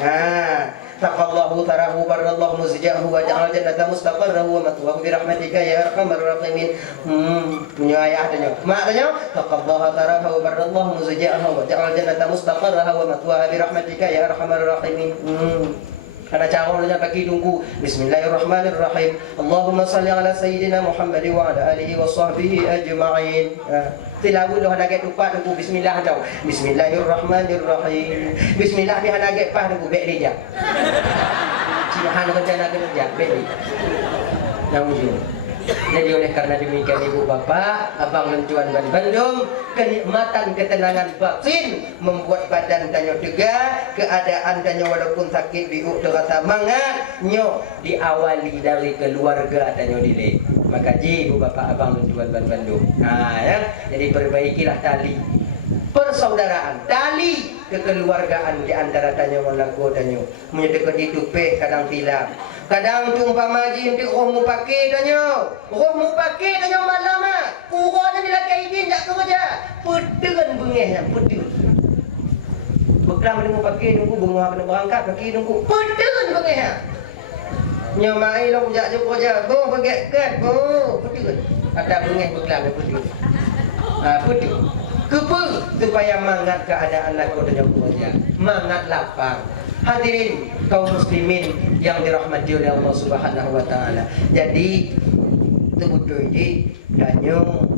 Taqallahu tarahu barallahu muzjahu wa ja'al jannata mustaqarrahu wa matwahu bi rahmatika ya arhamar rahimin. Punya ayah tanya. Mak tanya, taqallahu tarahu barallahu muzjahu wa ja'al jannata mustaqarrahu wa matwahu bi rahmatika ya arhamar rahimin. Karena caranya bagi tunggu. Bismillahirrahmanirrahim. Allahumma salli ala sayyidina Muhammad wa ala alihi wa sahbihi ajma'in. Tilawu dah nak tupat tunggu bismillah tau. Bismillahirrahmanirrahim. Bismillah dia nak pah tunggu bek dia. Cihan rencana kerja bek dia. Naujud. Jadi oleh karena demikian ibu bapak, abang dan tuan dan Bandung, kenikmatan ketenangan batin membuat badan danyo tegak, keadaan danyo walaupun sakit biuk terasa mangat, nyo diawali dari keluarga danyo dile. Maka ji ibu bapak, abang dan tuan dan Bandung. Ya. Jadi perbaikilah tali persaudaraan, tali kekeluargaan di antara danyo walago danyo. Menyedekat itu pe kadang tilam. Kadang tu umpama ji untuk roh mu pakai danyo. Roh mu pakai danyo malam ah. Urang ni lakai idin jak kerja. Pedeun bengeh pedun. Beklam mu pakai nunggu bunga kena berangkat pakai nunggu. Pedeun bengeh. Nya mai lo jak je kerja. Go bagek kat go. Pedeun. Ada bengeh beklam pedun. Pedun. Kepa supaya mangat keadaan lagu danyo kerja. Mangat lapang. Hadirin kaum muslimin yang dirahmati oleh Allah Subhanahu wa taala. Jadi betul ini danyo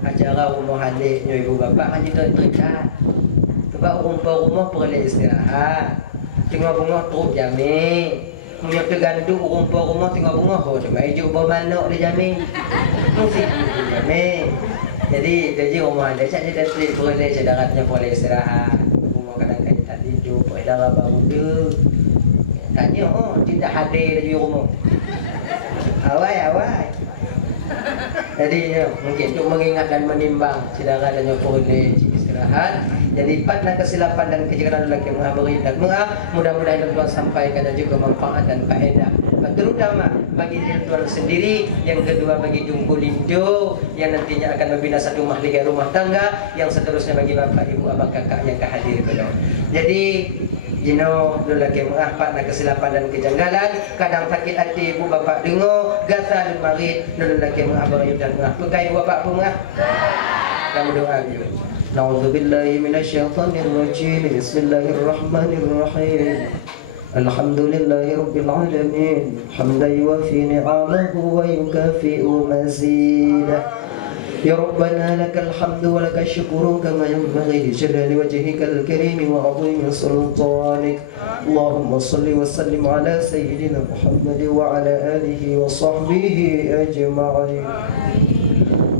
acara rumah halik nyo ibu bapa hanya terdekat. Sebab rumah perlu istirahat. Tengok bunga teruk jamin. Punya tergantung rumah tengok bunga ho cuma hijau bermanuk dia jamin. Mesti jamin. Jadi rumah dia cak dia terus perlu cadaratnya perlu istirahat. Tidur pada baru dia tanya tidak hadir di rumah awai jadi mungkin untuk mengingat dan menimbang saudara dan nyokor boleh istirahat. Jadi patna kesilapan dan kejadian lelaki mengabari dan mudah-mudahan Tuhan sampaikan dan juga manfaat dan faedah terutama bagi Tuhan sendiri, yang kedua bagi Jumbo Lindo yang nantinya akan membina satu mahligai rumah tangga, yang seterusnya bagi bapak ibu abang kakak yang kehadir kedua. Jadi lelaki mengahpat nak kesilapan dan kejanggalan, kadang sakit hati ibu bapak dengar gatal marid lelaki mengabari dan pegai bapak pengah dan doa dia. Na'udzubillahi minasyaitonir rajim. Bismillahirrahmanirrahim. Alhamdulillahi rabbil alamin, hamdan yuwafi ni'amahu wa yukafi'u mazidah. Ya Rabbana lakal hamdu wa lakal syukru kama yanbaghi li jalali wajhikal karim wa 'azimi sultanik. Allahumma salli wa sallim ala sayyidina Muhammad wa ala alihi wa sahbihi ajma'in.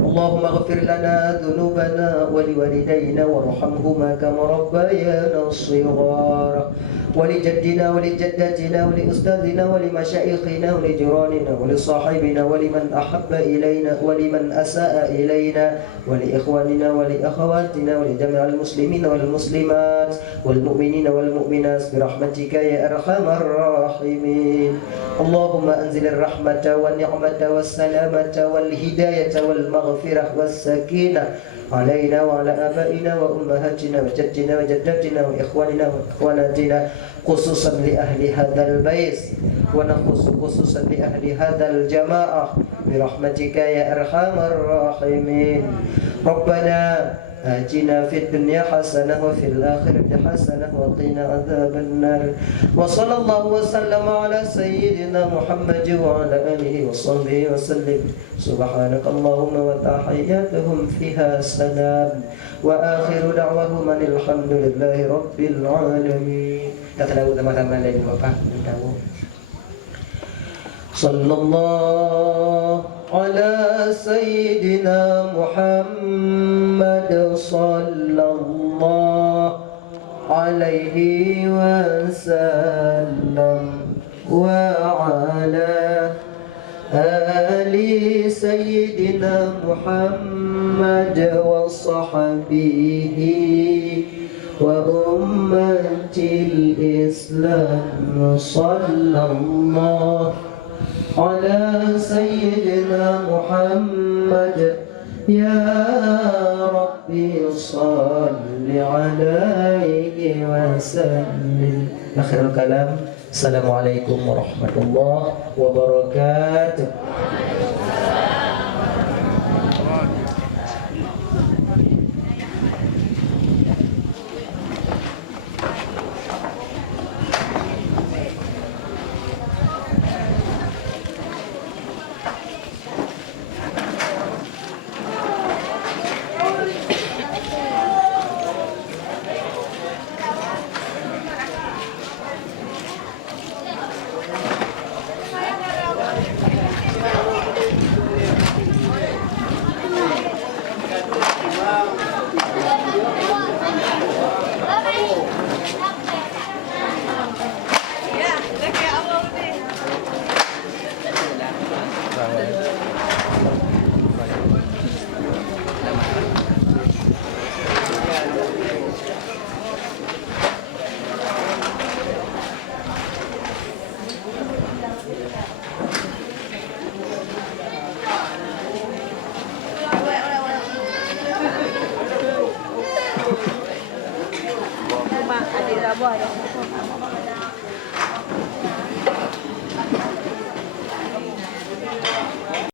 اللهم اغفر لنا ذنوبنا ولوالدينا وارحمهما كما ربيانا صغارا ولجدنا ولجدتنا ولأستاذنا ولمشايخنا ولجيراننا ولصاحبنا ولمن أحب إلينا ولمن أساء إلينا ولإخواننا ولأخواتنا ولجميع المسلمين والمسلمات والمؤمنين والمؤمنات برحمتك يا أرحم الراحمين. اللهم أنزل الرحمة والنعمة والسلامة والهداية والمغفرة والسكينة علينا وعلى آبائنا وأمهاتنا وجدنا وجداتنا وإخواننا وإخواناتنا خصوصا لأهل هذا البيت ونخص خصوصا لأهل هذا الجماعة برحمتك يا أرحم الراحمين. ربنا آتنا في الدنيا حسنة وفي الآخرة حسنة وقنا عذاب النار. وصلى الله وسلم على سيدنا محمد وعلى آله وصحبه وسلم. سبحانك اللهم وتحياتهم فيها سلام وآخر دعوهم أن الحمد لله رب العالمين. Kita tahu teman-teman dari Bapak dan kamu. Sallallahu ala sayyidina Muhammad sallallahu alaihi wasallam wa ala ali sayyidina Muhammad wa sahbihi wa ummatil Islam. Sallallahu ala sayyidina Muhammad ya Rabbi salli alaihi wa sallim. Akhirul kalam. Assalamualaikum warahmatullahi wabarakatuh. Mak, adik dah buat.